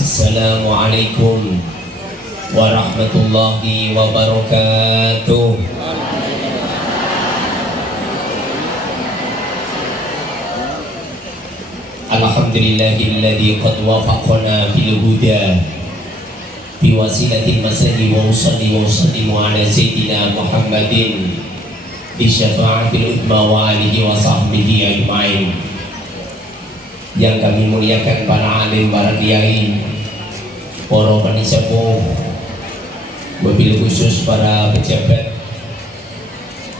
Assalamualaikum warahmatullahi wabarakatuh. Alhamdulillahilladzi qad wafaqana bil huda biwasilatil masali wa usalli wa usallimu ala sayyidina Muhammadin bi syafa'atil udma wa alihi wa sahbihi ajma'in. Yang kami muliakan para alim, para kiai, para panisepuh, wabil khusus para pejabat,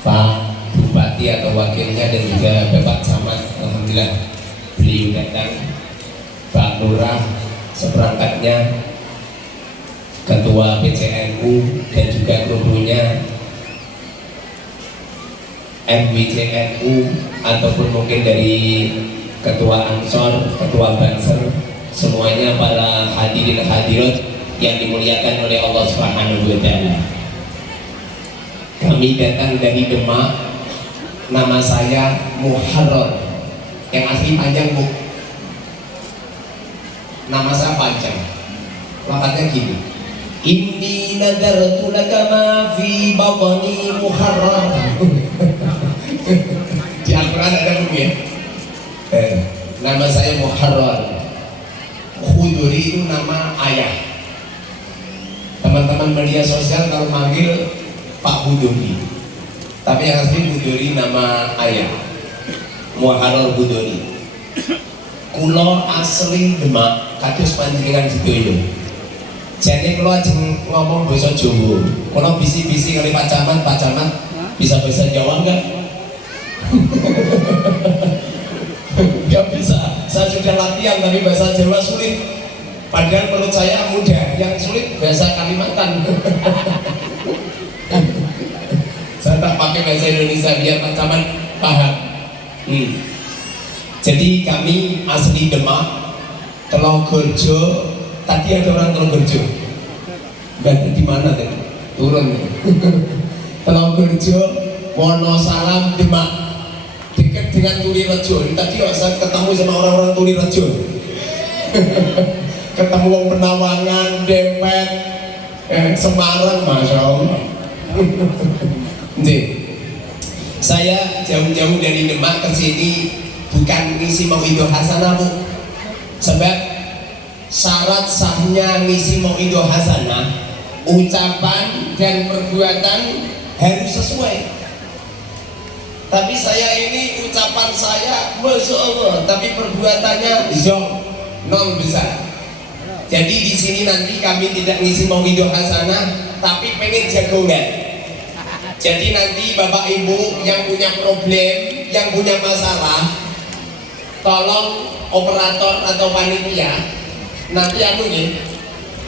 Pak Bupati atau wakilnya dan juga Bapak Camat. Alhamdulillah beliau datang, Pak Lurah seperangkatnya, Ketua PCNU dan juga gurunya, MWCNU ataupun mungkin dari Ketua Ansor, Ketua Banser, semuanya para hadirin hadirat yang dimuliakan oleh Allah Subhanahu wa Ta'ala. Kami datang dari Demak. Nama saya Muharrar. Yang asli panjang, Bu. Nama saya panjang. Lafadznya gini. Inni nadartu laka ma fi batni Muharrar. Di Al-Quran ada Bu ya? Nama saya Muharrar. Khuduri itu nama ayah. Teman-teman media sosial kalau manggil Pak Huduri, tapi yang asli Huduri nama ayah, Muharrar Huduri. Kulo asli Demak, kados panjenengan sedoyo. Jadi kulo ajeng ngomong basa Jawa. Kulo bisi-bisi kali Pak Camat bisa bahasa Jawa enggak? Gak bisa, saya sudah latihan tapi bahasa Jawa sulit. Padahal menurut saya mudah, yang sulit bahasa Kalimantan. Saya tak pakai bahasa Indonesia biar Pak Camat paham. Jadi kami asli Demak, Telogorjo. Tadi ada orang Telogorjo. Enggak, di mana tadi? Turun. Telogorjo, Wonosalam, Demak. Dekat dengan Tulirejo. Tadi saya ketemu sama orang-orang Tulirejo. Ketemu orang Penawangan, Dempet, Semarang, Masya Allah. Saya jauh-jauh dari Demak ke sini bukan ngisi mauidul hasanah, Bu. Sebab syarat sahnya ngisi mauidul hasanah, ucapan dan perbuatan harus sesuai. Tapi saya ini ucapan saya Masya Allah, tapi perbuatannya zong, nol besar. Jadi di sini nanti kami tidak ngisi mauidul hasanah, tapi pengen jagongan. Jadi nanti Bapak Ibu yang punya problem, yang punya masalah, tolong operator atau panitia nanti aku nih,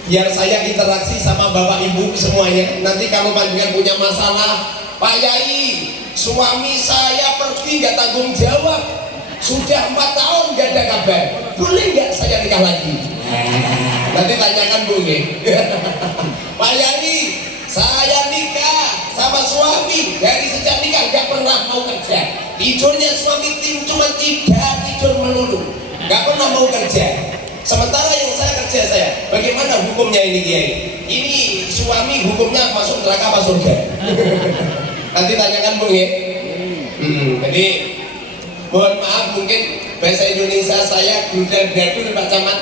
biar saya interaksi sama Bapak Ibu semuanya. Nanti kalau panjenengan punya masalah, Pak Yai, suami saya pergi nggak tanggung jawab, sudah 4 tahun nggak ada kabar, boleh nggak saya nikah lagi? Nanti tanyakan Bu ya. Pak Yai, saya nikah sama suami dari sejak nikah nggak pernah mau kerja, tidurnya suami cuma tidur melulu, nggak pernah mau kerja. Sementara yang saya kerja saya, bagaimana hukumnya ini Kiai? Ini suami hukumnya masuk neraka apa surga? Nanti tanyakan Bu ya. Jadi mohon maaf mungkin bahasa Indonesia saya gudar-gadur Pak Camat,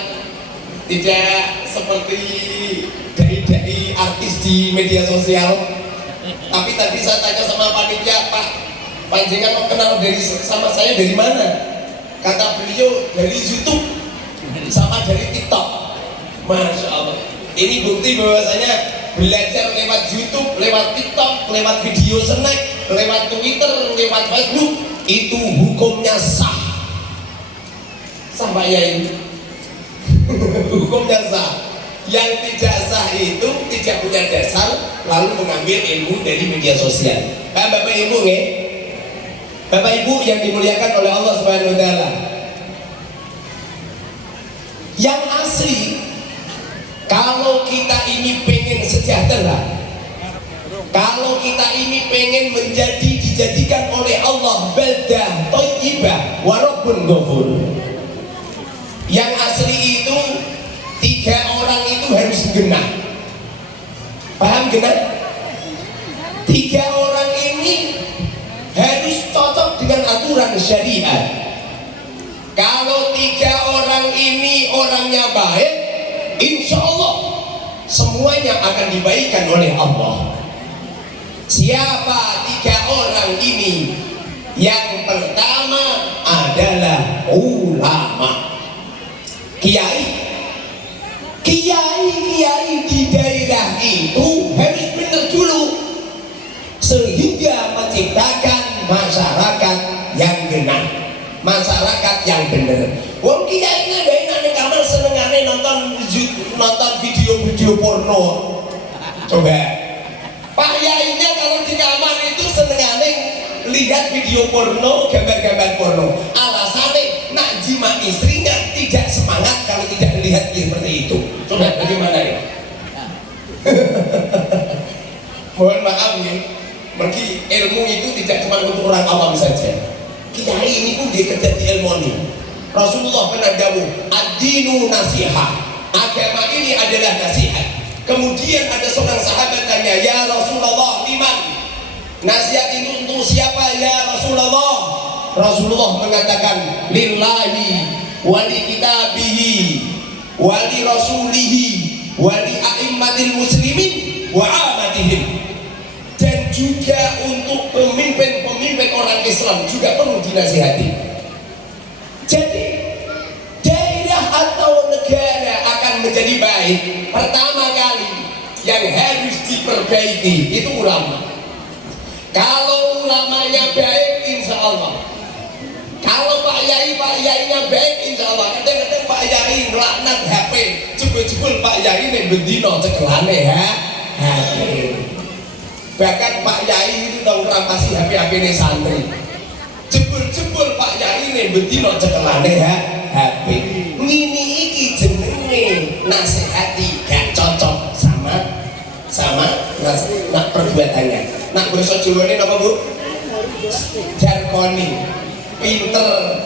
tidak seperti dai-dai artis di media sosial. Tapi tadi saya tanya sama panitia, Pak, panjenengan mau kenal sama saya dari mana? Kata beliau dari YouTube sama dari TikTok. Masya Allah. Ini bukti bahwasanya belajar lewat YouTube, lewat TikTok, lewat video snack, lewat Twitter, lewat Facebook, itu hukumnya sah. Sampai ya ini hukumnya sah. Yang tidak sah itu tidak punya dasar lalu mengambil ilmu dari media sosial. Bapak Ibu ya, Bapak Ibu yang dimuliakan oleh Allah Subhanahu wa Ta'ala, yang asli, kalau kita ini pengen sejahtera, kalau kita ini pengen dijadikan oleh Allah baldah thayyibah wa rabbun ghafur, yang asli itu 3 orang itu harus genah. Paham genah? 3 orang ini harus cocok dengan aturan syariat. Kalau 3 orang ini orangnya baik, insya Allah semuanya akan dibaikan oleh Allah. Siapa 3 orang ini? Yang pertama adalah ulama, kiai. Kiai di daerah itu harus benar dulu, sehingga menciptakan masyarakat yang genah, masyarakat yang benar. Wong kiai ini gak enak nih kamar senengane nonton video porno. Coba Pak Yainya kalau di kamar itu senengane lihat video porno, gambar-gambar porno. Alasannya nak jima istrinya tidak semangat kalau tidak melihat seperti itu. Coba bagaimana ya? Mohon maaf ya, pergi ilmu itu tidak cuma untuk orang awam saja. Kiai ini pun dia kerja di ilmu ini. Rasulullah pernah jawab, ad-dinu nasihah. Agama ini adalah nasihat. Kemudian ada seorang sahabat tanya, ya Rasulullah, liman? Nasihat itu untuk siapa ya Rasulullah? Rasulullah mengatakan, lillahi wali kitabihi wali rasulihi wali a'immatil muslimin wa amatihim. Dan juga untuk pemimpin-pemimpin orang Islam juga perlu dinasihati. Jadi daerah atau negara akan menjadi baik, pertama kali yang harus diperbaiki itu ulama. Kalau ulamanya baik, insya Allah. Kalau Pak Yainya baik, insya Allah. Kadang-kadang Pak Yai melaknat HP, jebul-jebul Pak Yai nih bendino cekelane ya HP. Bahkan Pak Yai itu dong rampasi HP ini santri. Jebul-jebul Pak Yai nih bendino cekelane ya HP. Ngini iki jenenge nasihati gak cocok sama nak perbuatannya. Nak bahasa Jawane napa Bu? Jarkoni. Pinter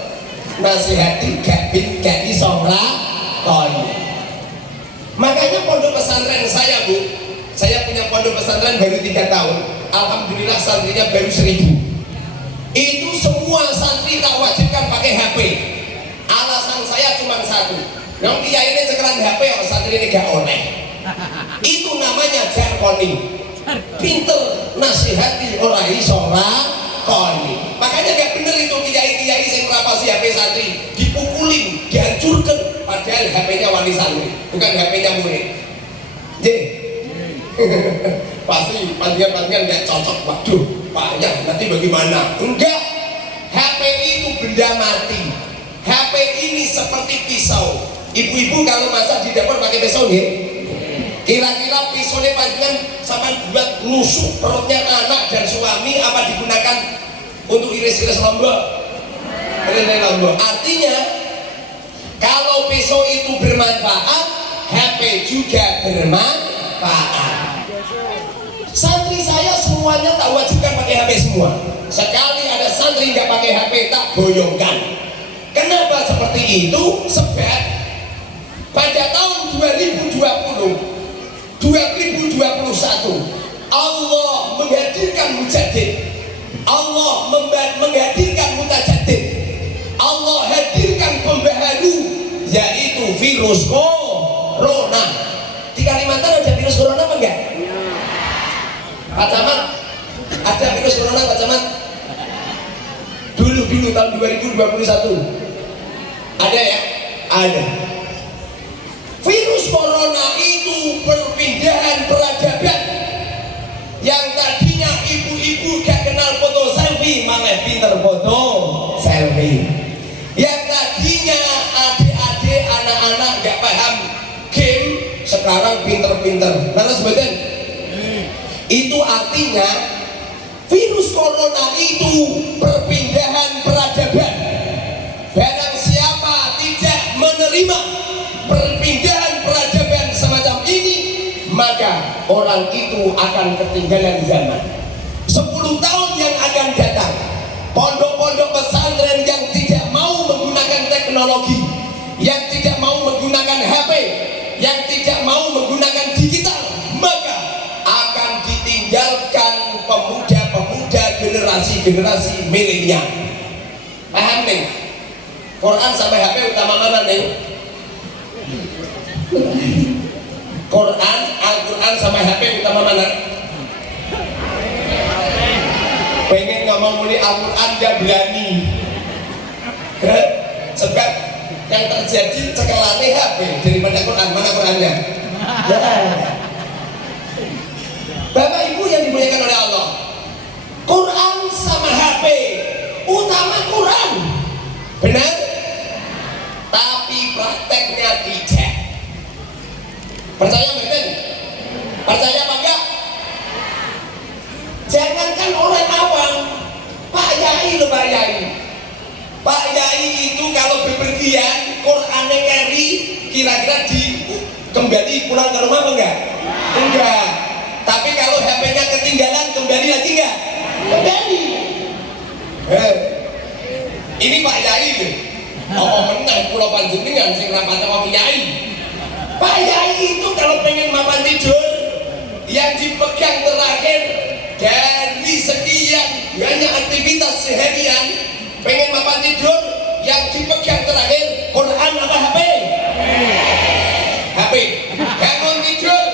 nasihati gak iso nglakoni. Makanya pondok pesantren saya Bu, saya punya pondok pesantren baru 3 tahun. Alhamdulillah santrinya baru 1000. Itu semua santri tak wajibkan pakai HP. Alasan saya cuma satu, yang kiai ini cekeran HP, orang santri ini gak oleh. Itu namanya jarkoni. Pinter nasihati orang iso nglakoni. Makanya gak bener itu kiai-kiai yang merapasi HP santri, dipukulin, dihancurkan, padahal HP-nya wali santri, bukan HP-nya murid. Jadi pasti pantingan-pantingan gak cocok. Waduh, Paknya nanti bagaimana? Enggak, HP itu benda mati. HP ini seperti pisau. Ibu-ibu kalau masak di dapur pakai pisau ya? Kira-kira pisaunya panjang sama buat nusuk perutnya anak dan suami, apa digunakan untuk iris-iris lombok? Iris lombok. Artinya kalau pisau itu bermanfaat, HP juga bermanfaat. Santri saya semuanya tak wajibkan pakai HP semua. Sekali ada santri nggak pakai HP, tak goyongkan. Kenapa seperti itu? Sebab pada tahun 2021 Allah menghadirkan mujadid, Allah menghadirkan mutajaddid, Allah hadirkan pembaharu, yaitu virus corona. Di Kalimantan ada virus corona apa enggak? Pak Camat, ada virus corona Pak Camat? Dulu tahun 2021 ada ya? Ada. Virus corona itu perpindahan peradaban. Yang tadinya ibu-ibu gak kenal foto selfie, malah pinter foto selfie. Yang tadinya adik-adik, anak-anak gak paham game, sekarang pinter-pinter. Laras badan. Itu artinya virus corona itu perpindahan peradaban. Barang siapa tidak menerima perpindahan peradaban semacam ini, maka orang itu akan ketinggalan zaman. 10 tahun yang akan datang, pondok-pondok pesantren yang tidak mau menggunakan teknologi, yang tidak mau menggunakan HP, yang tidak mau menggunakan digital, maka akan ditinggalkan pemuda-pemuda generasi milenial. Paham nih? Quran sampai HP utama mana nih? Quran, Al-Quran sama HP utama mana? Pengen ngomong muni Al-Quran gak berani. Sebab yang terjadi cekelane HP daripada Quran. Mana Qurannya? Ya. Bapak Ibu yang dimuliakan oleh Allah, Quran sama HP utama Quran, benar? Tapi prakteknya tidak. Percaya betul? Percaya apa enggak? Jangankan orang awam, Pak Yai loh, Pak Yai. Pak Yai itu kalau bepergian Qurannya carry, kira-kira kembali pulang ke rumah apa enggak? Enggak. Tapi kalau HP-nya ketinggalan, kembali lagi enggak? Kembali. Ini Pak Yai loh. Oh menang pulau panjenengan sing rapat sama Pak Yai. Pak Yai itu kalau pengen mapan tidur, yang dipegang terakhir dari sekian banyak aktivitas seharian, pengen mapan tidur, yang dipegang terakhir Quran apa HP? HP. Bangun tidur,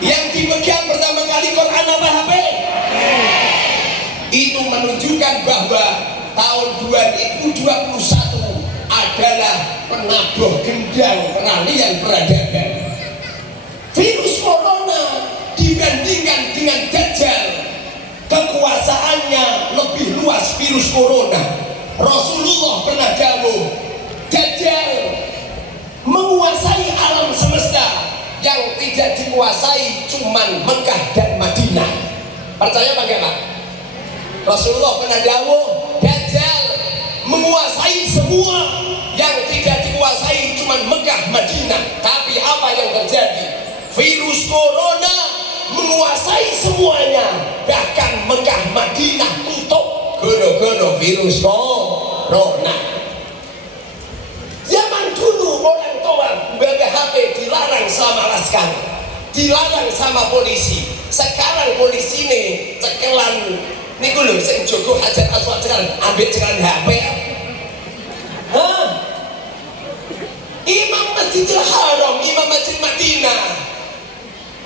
yang dipegang pertama kali Quran apa HP? Itu menunjukkan bahwa tahun 2021 adalah penabuh gendang peralihan peradaban. Virus corona dibandingkan dengan Dajjal, kekuasaannya lebih luas virus corona. Rasulullah pernah dawuh, Dajjal menguasai alam semesta, yang tidak dikuasai cuman Mekah dan Madinah. Percaya apa enggak, Pak? Rasulullah pernah dawuh, Dajjal menguasai semua, yang tidak dikuasai cuma Mekah Madinah. Tapi apa yang terjadi? Virus corona menguasai semuanya, bahkan Mekah Madinah tutup gara-gara virus corona. Zaman dulu orang tua bawa HP dilarang sama laskar, dilarang sama polisi. Sekarang polisi ini cekelan niku lho sing jogo Hajar Aswad cekelan, ambil cekelan HP. Imam Masjidil Haram, Imam Masjid Madinah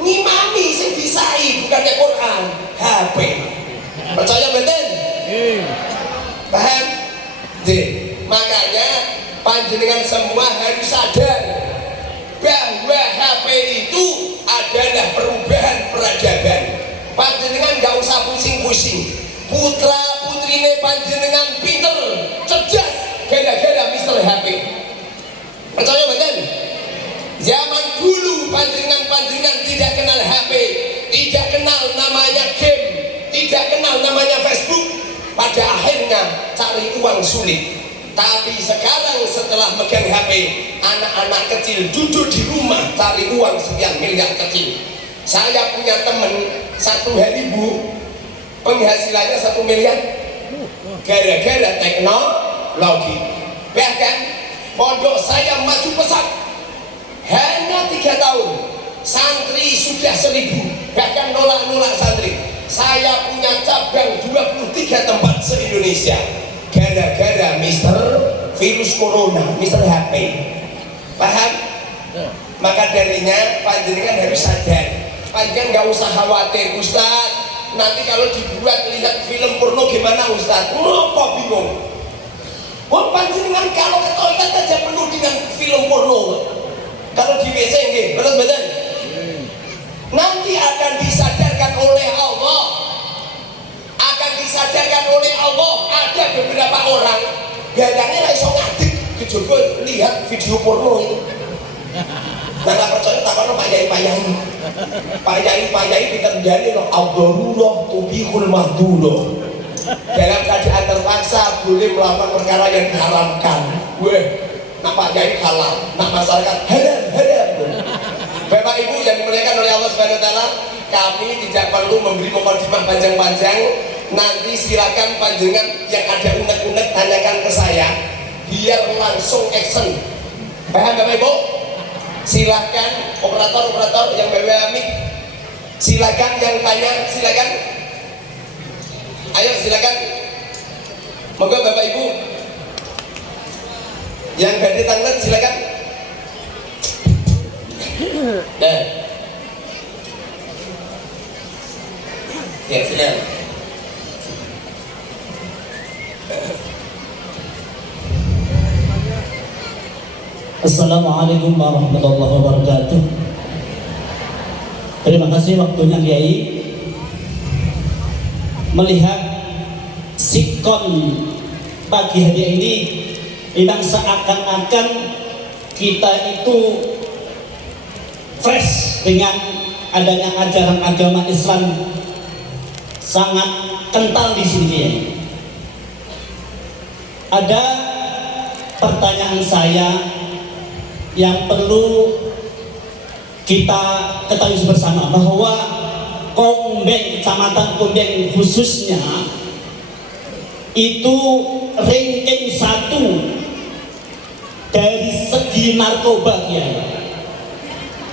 ngimami sing disai bukannya Quran, HP. Percaya betul? Paham? Makanya panjenengan semua harus sadar bahwa HP itu adalah perubahan peradaban. Panjenengan gak usah pusing-pusing. Putra putrine panjenengan pinter, cerdas, gara-gara Mister HP. Percaya betul? Zaman dulu panjenengan tidak kenal HP, tidak kenal namanya game, tidak kenal namanya Facebook. Pada akhirnya cari uang sulit. Tapi sekarang setelah megang HP, anak-anak kecil duduk di rumah cari uang sekian miliar kecil. Saya punya teman satu hari Bu, penghasilannya 1 miliar gara-gara teknologi. Bahkan pondok saya maju pesat, hanya 3 tahun santri sudah 1000, bahkan nolak santri. Saya punya cabang 23 tempat se-Indonesia gara-gara Mister virus corona, Mister HP. Paham? Maka darinya panjenengan harus sadar, panjenengan nggak usah khawatir, Ustaz. Nanti kalau dibuat lihat film porno gimana Ustaz? Kok bingung? Wah, panjenengan kalau ke toilet aja penuh dengan film porno. Kalau di WC nggih, betul-betul. Nanti akan disadarkan oleh Allah. Akan disadarkan oleh Allah, ada beberapa orang gadangnya ra iso ngadeg kejaba lihat video porno itu. Nggak percaya tak kono Pak Yai. Pak Yai ditendani loh, Abdurullah tubihul mahdullah. Dalam keadaan terpaksa boleh melakukan perkara yang diharamkan. Nak Pak Yai halal, nak masyarakat halal. Bapak Ibu yang dimuliakan oleh Allah Subhanahu Wa Taala, kami tidak perlu memberi mukadimah panjang-panjang. Nanti silakan panjenengan yang ada unek-unek tanyakan ke saya, biar langsung action. Paham Bapak Ibu? Silakan operator yang bawa mic, silakan yang tanya, silakan. Ayo silakan. Moga Bapak Ibu yang ganti tangan silakan. Nah, ya silakan. Assalamualaikum warahmatullahi wabarakatuh. Terima kasih waktunya Kiai. Melihat sikon pagi hari ini, memang seakan-akan kita itu fresh dengan adanya ajaran agama Islam, sangat kental di sini Kiai. Ada pertanyaan saya yang perlu kita ketahui bersama, bahwa Kombeng, Kecamatan Kombeng khususnya itu ranking 1 dari segi narkoba ya,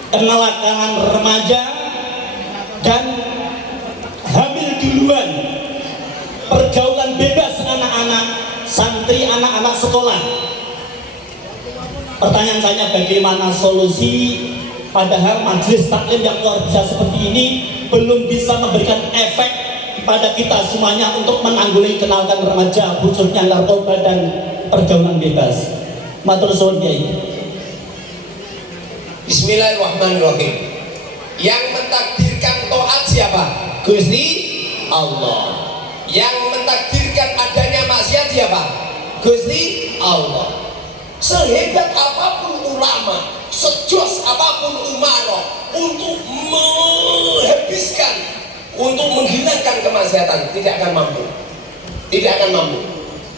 kenakalan remaja dan hamil duluan, pergaulan bebas anak-anak santri, anak-anak sekolah. Pertanyaan saya, bagaimana solusi, padahal majelis taklim yang luar biasa seperti ini belum bisa memberikan efek pada kita semuanya untuk menanggulangi kenakalan remaja, khususnya narkoba dan pergaulan bebas. Matur suwun Kiai. Bismillahirrahmanirrahim. Yang mentakdirkan taat siapa? Gusti Allah. Yang mentakdirkan adanya maksiat siapa? Gusti Allah. Sehebat apapun ulama, sejos apapun umaro untuk menghabiskan, untuk menghilangkan kemaksiatan, tidak akan mampu. Tidak akan mampu.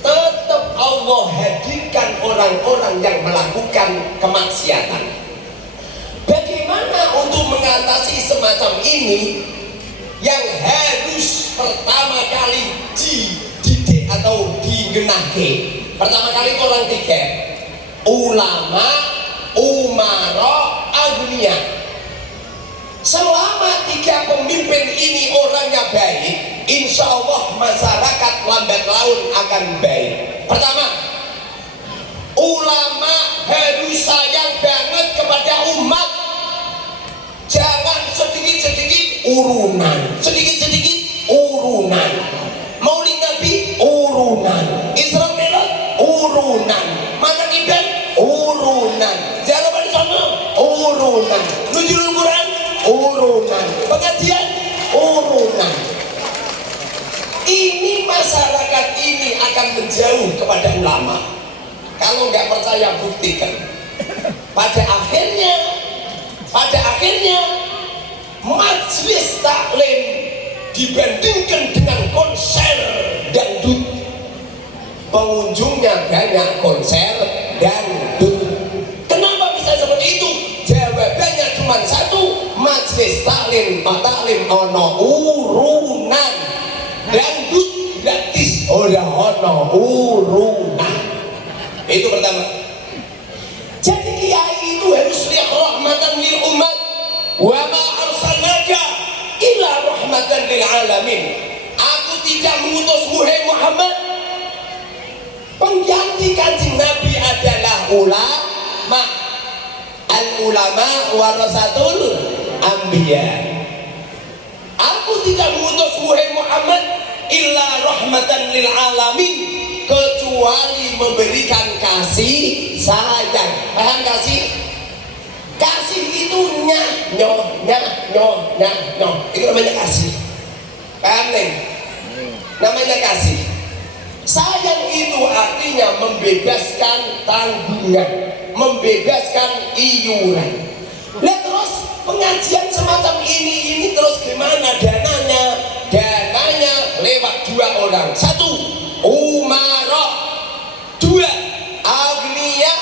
Tetap Allah hadirkan orang-orang yang melakukan kemaksiatan. Bagaimana untuk mengatasi semacam ini? Yang harus pertama kali dididik atau digenahke, pertama kali orang tiga: ulama, umaro, agniya. Selama tiga pemimpin ini orangnya baik, insya Allah masyarakat lambat laun akan baik. Pertama, ulama harus sayang banget kepada umat. Jangan sedikit-sedikit urunan, sedikit-sedikit urunan. Maulid Nabi urunan, Isra Mi'raj urunan, mantan ibadah urunan, ziarah pada sana urunan, nuzulul Quran urunan, pengajian urunan. Ini masyarakat ini akan menjauh kepada ulama. Kalau nggak percaya buktikan. Pada akhirnya majelis taklim dibandingkan dengan konser dangdut, pengunjungnya banyak konser dangdut. Kenapa bisa seperti itu? Jawabannya cuma satu: majelis taklim ono urunan, dangdut gratis ora ono urunan. Itu pertama. Jadi kiai itu harus lihat rahmatan lil umat. Wa ma arsalnaka illa rahmatan lil alamin. Aku tidak mengutusmu hai Muhammad. Pengganti Kanjeng Nabi adalah ulama. Al ulama warasatul anbiya. Aku tidak mengutusmu hai Muhammad illa rahmatan lil alamin, kecuali memberikan kasih sayang. Paham kasih? Kasih itu nyoh. Itu namanya kasih. Paham neng? Namanya kasih. Sayang itu artinya membebaskan tanggungan, membebaskan iuran. Nah terus pengajian semacam ini terus gimana dananya? Dananya lewat dua orang. Satu, umaro. Dua, agniya.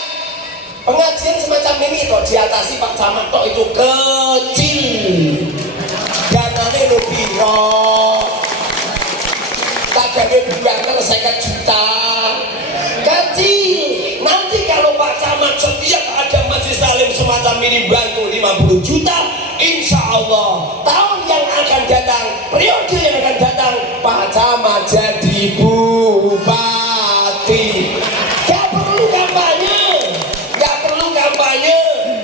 Pengajian semacam ini toh diatasi Pak Camat toh itu kecil. Dananya lebih tajamnya bulan 50 juta. Kecil. Nanti kalau Pak Camat setiap ada majelis taklim semacam ini bantu 50 juta, insya Allah tahun yang akan datang, periode yang akan datang, Pak Camat jadi bupati. Gak perlu kampanye, gak perlu kampanye,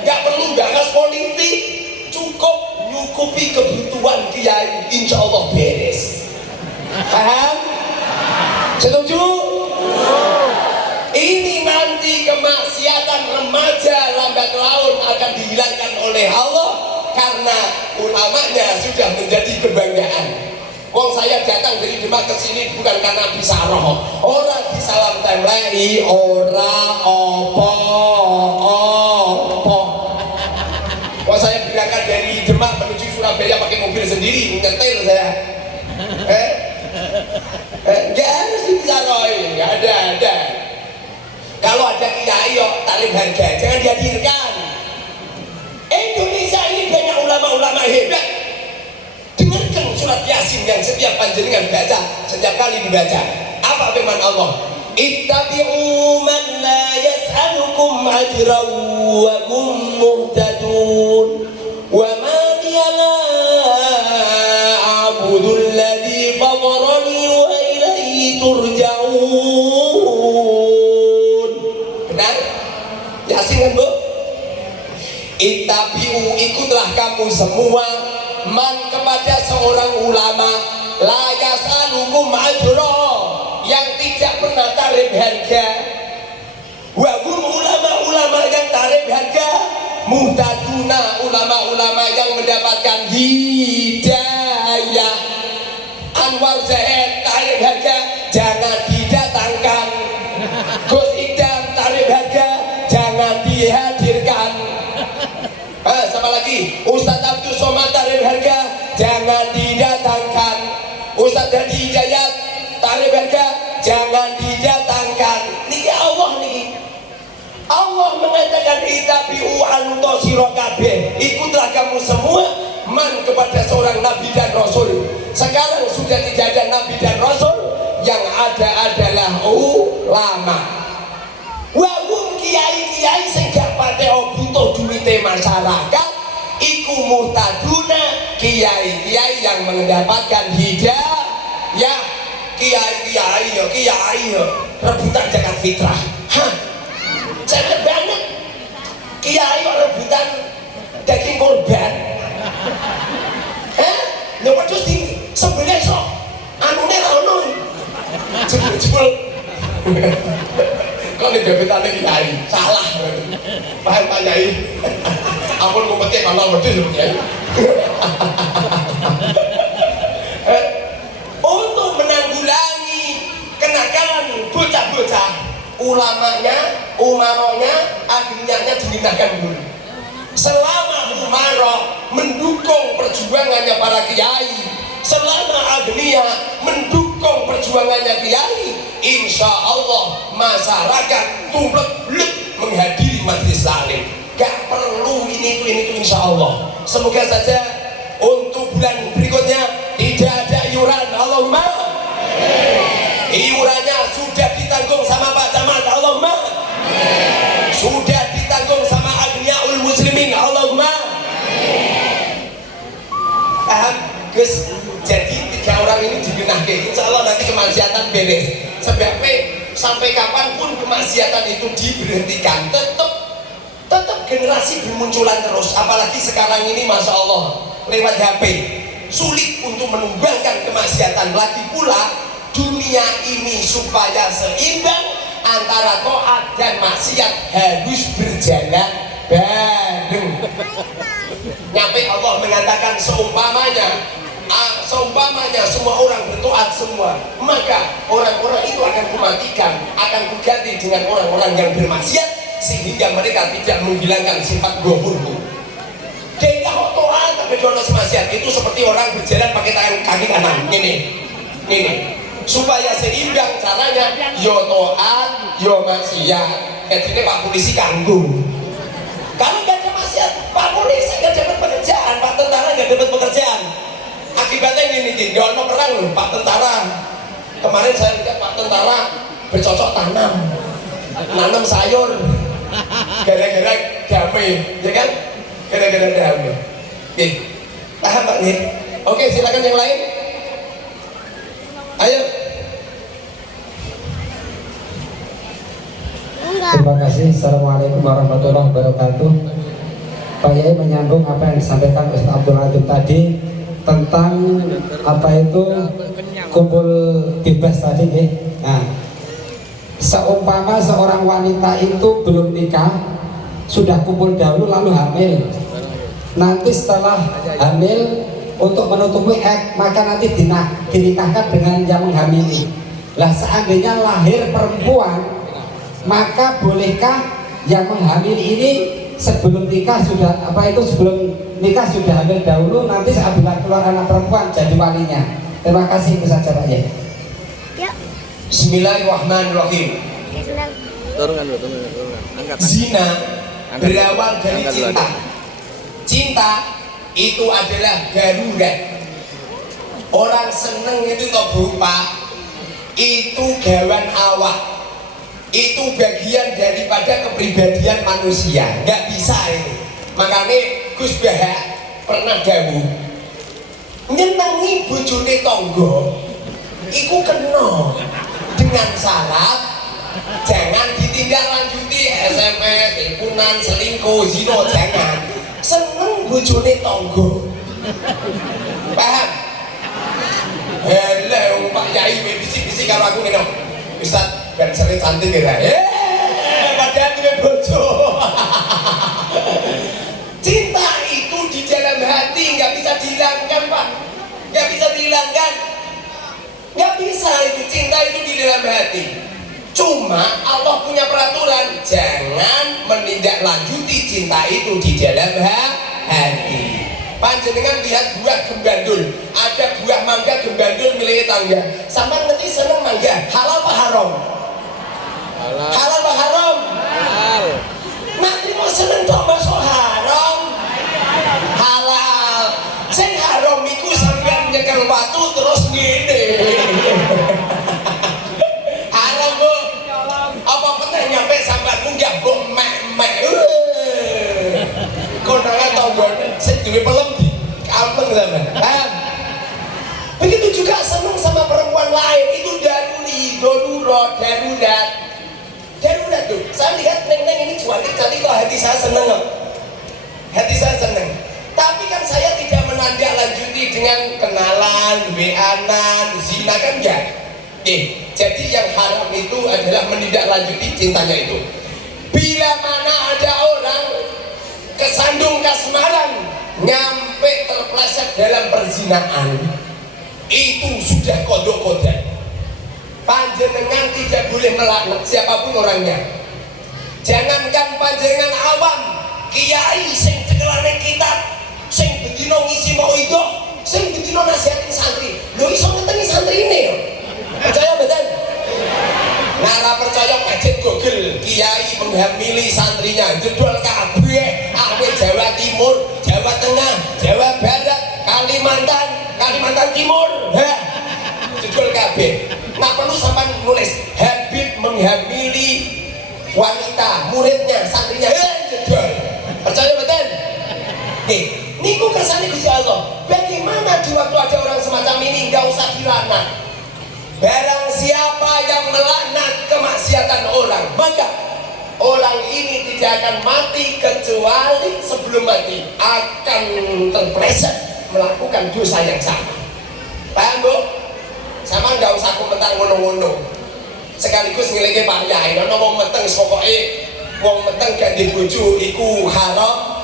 gak perlu bahas politik, cukup nyukupi kebutuhan kiai, insya Allah beres. Paham? Setuju? Ini nanti kemaksiatan remaja lambat laun akan dihilangkan oleh Allah karena ulamanya sudah menjadi kebanggaan. Wong saya datang dari Demak ke sini bukan karena bisa roh, orang disalam temlei, orang opo. Wong saya berangkat dari Demak menuju Surabaya pakai mobil sendiri, nyetir saya. Nggak harus dibicarain, nggak ada. Kalau ada kiai yuk tarif harga, jangan dihadirkan. Indonesia ini banyak ulama-ulama hebat. Dengarkan surat Yasin yang setiap panjenengan baca, setiap kali dibaca. Apa firman Allah? Ittabi'u man la yas'alukum ajran wa hum muhtadun. Wa ma liya la a'budu alladhi fatarani wa ilayhi turja'un. Benar? Yasin kan Bu? Ittabi'u, ikutlah kamu semua man, kepada seorang ulama la yas'alukum ajra, yang tidak pernah tarif harga. Wahum, ulama-ulama yang tarif harga, muhtaduna, ulama-ulama yang mendapatkan hidayah. Anwar Zaid tarif harga, jangan didatangkan. Gus Idam tarif harga, jangan dihadirkan. Sama lagi, Ustadz Abdul Somad tarif harga, jangan didatangkan. Ustadz Hadi Hidayat tarif harga, jangan didatangkan. Niki Allah niki. Allah mengatakan itabi'u anuto sirokabeh, ikutlah kamu semua man, kepada seorang nabi dan rasul. Sekarang sudah tidak ada nabi dan rasul, yang ada adalah ulama. Wahum, kiai-kiai sing gak pate butuh duwite masyarakat, iku muhtaduna, kiai-kiai yang mendapatkan hidayah. Kiai rebutan zakat fitrah. Jangan banget kiai rebutan daging korban. Nyoba terus di sebelah sok anune ra ono. Jebul. Kok nek jabetane kiai salah. Paham Pak Yai? Ampun ngumpetke kalau wedhus lho Kiai. Untuk menanggulangi kenakalan bocah-bocah, ulamanya, umaronya, akhirnya dimintakan dulu. Selama umaro mendukung perjuangannya para kiai, selama agnia mendukung perjuangannya kiai, insya Allah masyarakat tumplek menghadiri majelis taklim. Gak perlu ini itu insya Allah. Semoga saja untuk bulan berikutnya tidak ada iuran. Allahumma iurannya sudah ditanggung sama Pak Camat. Allahumma sudah ditanggung sama agniaul muslimin. Allahumma paham Gus? Jadi 3 orang ini dibenahkan, insya Allah nanti kemaksiatan beres. Sebabnya sampai kapanpun kemaksiatan itu diberhentikan, tetap generasi bermunculan terus. Apalagi sekarang ini masya Allah lewat HP sulit untuk menumbangkan kemaksiatan. Lagi pula dunia ini supaya seimbang antara taat dan maksiat harus berjalan bareng. Nyampe Allah mengatakan seumpamanya semua orang bertaat semua, maka orang-orang itu akan kumatikan, akan kuganti dengan orang-orang yang bermaksiat, sehingga mereka tidak menghilangkan sifat ghafurku. Dia kok taat tapi dono maksiat, itu seperti orang berjalan pakai tangan kaki kanan ini supaya seimbang caranya, yo taat yo maksiat. Jadi Pak Polisi kanggu. Kalau nggak ada maksiat, Pak Polisi nggak dapat pekerjaan, Pak Tentara nggak dapat pekerjaan. Akibatnya ini nggak ada perang loh, Pak Tentara. Kemarin saya lihat Pak Tentara bercocok tanam sayur, gara-gara damai, ya kan? Gara-gara dia hamil. Oke, paham Pak nih? Oke, silakan yang lain. Ayo. Terima kasih. Assalamualaikum warahmatullahi wabarakatuh. Pak Yai menyambung apa yang disampaikan Ustaz Abdul Latif tadi tentang apa itu kumpul bebas tadi ya. Nah, seumpama seorang wanita itu belum nikah, sudah kumpul dahulu lalu hamil. Nanti setelah hamil untuk menutupi maka nanti dinikahkan dengan yang menghamili. Lah seandainya lahir perempuan, maka bolehkah yang menghamili ini sebelum nikah sudah sebelum nikah sudah hamil dahulu, nanti saat keluar anak perempuan jadi walinya? Terima kasih, itu saja Pak Yai. Bismillahirrahmanirrahim. Turunkan dulu, angkat. Zina berawal dari Angkat dulu, cinta. Cinta itu adalah darurat. Orang seneng itu kok berupa itu gawan awak. Itu bagian daripada kepribadian manusia, nggak bisa ini. Makanya Gus Bahak pernah dawuh, nyenengi bojone tangga iku kena dengan syarat jangan ditindaklanjuti SMS, teleponan, selingkuh, zina, jangan. Seneng bojone tangga. Paham? Hello Pak Yai bisik-bisik kalau aku ngene. Ustaz ben sering cantik ya. Padahal dia bojo. Cinta itu di dalam hati nggak bisa dihilangkan Pak, nggak bisa dihilangkan, nggak bisa itu cinta itu di dalam hati. Cuma Allah punya peraturan, jangan menindaklanjuti cinta itu di dalam hati. Panjenengan lihat buah gembandul, ada buah mangga gembandul milik tangga. Sama ngerti seneng mangga, halal apa haram? Halal apa haram? Halal. Nanti mau seneng dong masuk haram. Halal. Sing haram iku sampean nyekel batu terus ngene. Haram Bu. Apa pernah nyampe sampean munggah mbok mek-mek. Konangan tanggane sing duwe pelem di kampung sampean. Paham? Begitu juga seneng sama perempuan lain itu darurat. Darurat tuh. Saya lihat neng ini cantik kok, hati saya seneng kok. Hati saya seneng. Tapi kan saya tidak menindaklanjuti dengan kenalan, WA-an, zina kan enggak. Jadi yang haram itu adalah menindaklanjuti cintanya itu. Bila mana ada orang kesandung kasmaran, nyampe terpleset dalam perzinahan, itu sudah kodok-kodok. Panjenengan tidak boleh melaknat siapapun orangnya. Jangankan panjenengan awam, kiai sing cekelane kitab, sing bedino ngisi mauidhah, sing bedino nasihatin santri, lho iso ngetengi santri ini yo. Percaya betul? Nah, lah percaya kajet Google, kiai menghamili santrinya, jedol kabeh, awe Jawa Timur, Jawa Tengah, Jawa Barat, Kalimantan Timur. Jedol kabeh. Nah perlu sampai nulis Habib menghamili wanita muridnya, santrinya, jedol. Percaya betul? Niku kersane Gusti Allah. Bagaimana di waktu ada orang semacam ini nggak usah dilaknat. Barang siapa yang melaknat kemaksiatan orang, maka orang ini tidak akan mati kecuali sebelum mati akan terpleset melakukan dosa yang sama. Paham Bu? Sama nggak usah komentar ngono-ngono. Sekaligus ngelingi Pak Yai, nono wong meteng pokoke wong meteng gak di bojo iku haram,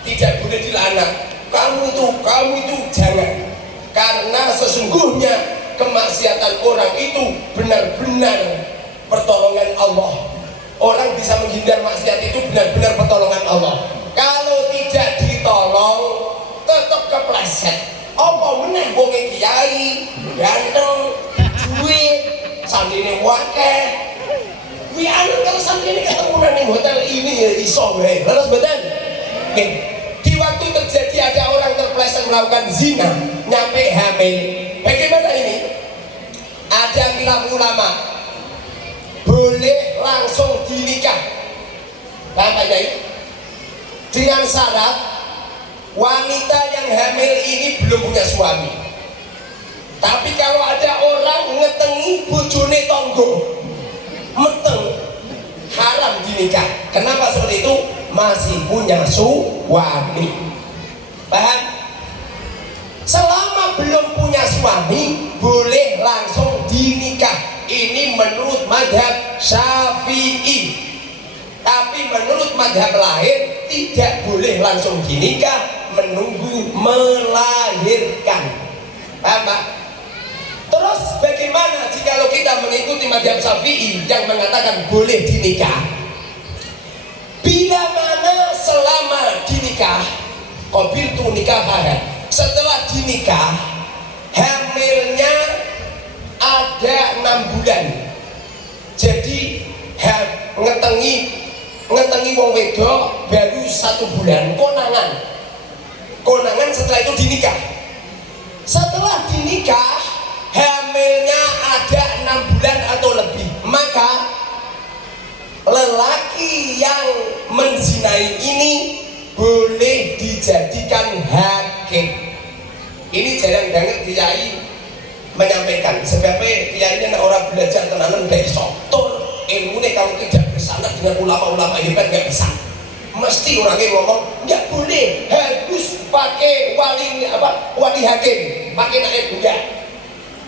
tidak boleh dilaknat. Kamu itu jangan. Karena sesungguhnya kemaksiatan orang itu benar-benar pertolongan Allah. Orang bisa menghindar maksiat itu benar-benar pertolongan Allah. Kalau tidak ditolong tetap kepleset. Apa meneh wong kiai ganteng, duit, santrine wakeh. Kuwi anu kalau santrine ketemuan ning hotel ini ya iso wae. Terus betul? Di waktu terjadi ada orang terpleset melakukan zina, nyampe hamil. Bagaimana ini? Ada khilaf ulama. Boleh langsung dinikah. Paham Pak Yai? Dengan syarat wanita yang hamil ini belum punya suami. Tapi kalau ada orang ngetengi bojone tonggo, meteng, haram dinikah. Kenapa seperti itu? Masih punya suami. Paham? Selama belum punya suami, boleh langsung dinikah. Ini menurut madhab Syafi'i. Tapi menurut madhab lain tidak boleh langsung dinikah, menunggu melahirkan. Paham Pak? Terus bagaimana jika kita mengikuti madhab Syafi'i yang mengatakan boleh dinikah? Bila mana selama dinikah, qabiltu nikahaha, setelah dinikah hamilnya ada 6 bulan. Jadi ngetengi wong wedok baru 1 bulan konangan setelah itu dinikah. Setelah dinikah hamilnya ada 6 bulan atau lebih, maka lelaki yang menzinai ini boleh dijadikan hakim. Ini jarang banget kiai menyampaikan, sebabnya kiai ini orang belajar tenanan dari soktor ilmunya kalau tidak bersama dengan ulama-ulama hebat nggak bisa. Mesti orangnya ngomong nggak boleh, harus pakai wali hakim, pakai naib enggak.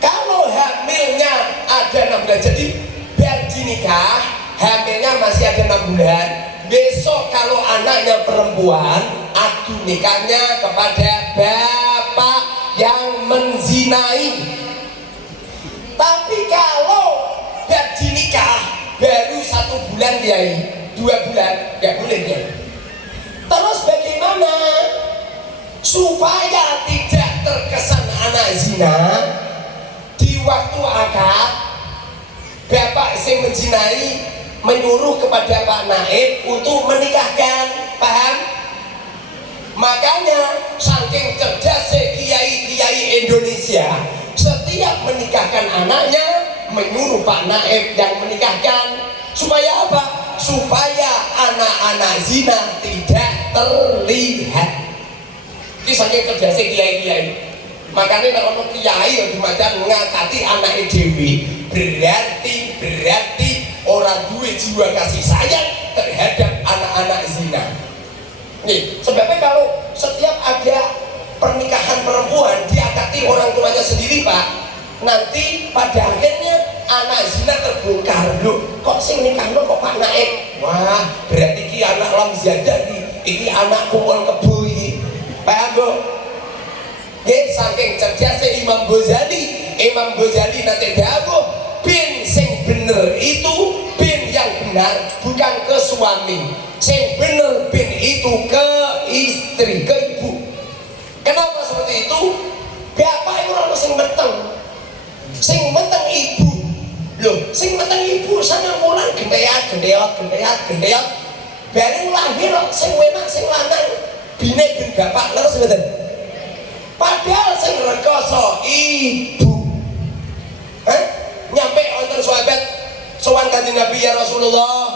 Kalau hamilnya ada 6 bulan, jadi biar dinikah hamilnya masih ada 6 bulan, besok kalau anaknya perempuan adu nikahnya kepada bapak yang menzinai. Tapi kalau biar dinikah baru 1 bulan kiai, 2 bulan nggak boleh kiai. Terus bagaimana supaya tidak terkesan anak zina? Di waktu akad bapak yang menzinai menyuruh kepada Pak Naib untuk menikahkan. Paham? Makanya saking cerdasnya kiai-kiai Indonesia, setiap menikahkan anaknya menyuruh Pak Naib yang menikahkan. Supaya apa? Supaya anak-anak zina tidak terlihat. Ini saking cerdasnya kiai-kiai. Makanya kalau kiai yang dimacam ngakati anak dewi, berarti orang duwe jiwa kasih sayang terhadap anak-anak zina. Nih, sebabnya kalau setiap ada pernikahan perempuan diakati orang tuanya sendiri Pak, nanti pada akhirnya anak zina terbongkar. Loh, kok sing nikahno kok Pak Naib? Wah, berarti ki anak lamziadah iki anak kumpul kebo iki. Paham, Bu? Nggih, saking cerdasnya Imam Ghazali nanti dawuh, bin sing bener itu bin yang benar bukan ke suami, sing bener bin itu ke istri, ke ibu. Kenapa seperti itu? Bapak itu orang sing meteng ibu. Loh, sing meteng ibu sana mulan gendeot. Bareng lahir sing wenak sing lanang bine bin bapak terus mboten. Padahal sing rekoso ibu. Nyampe wonten sahabat sowan Kanjeng Nabi, ya Rasulullah,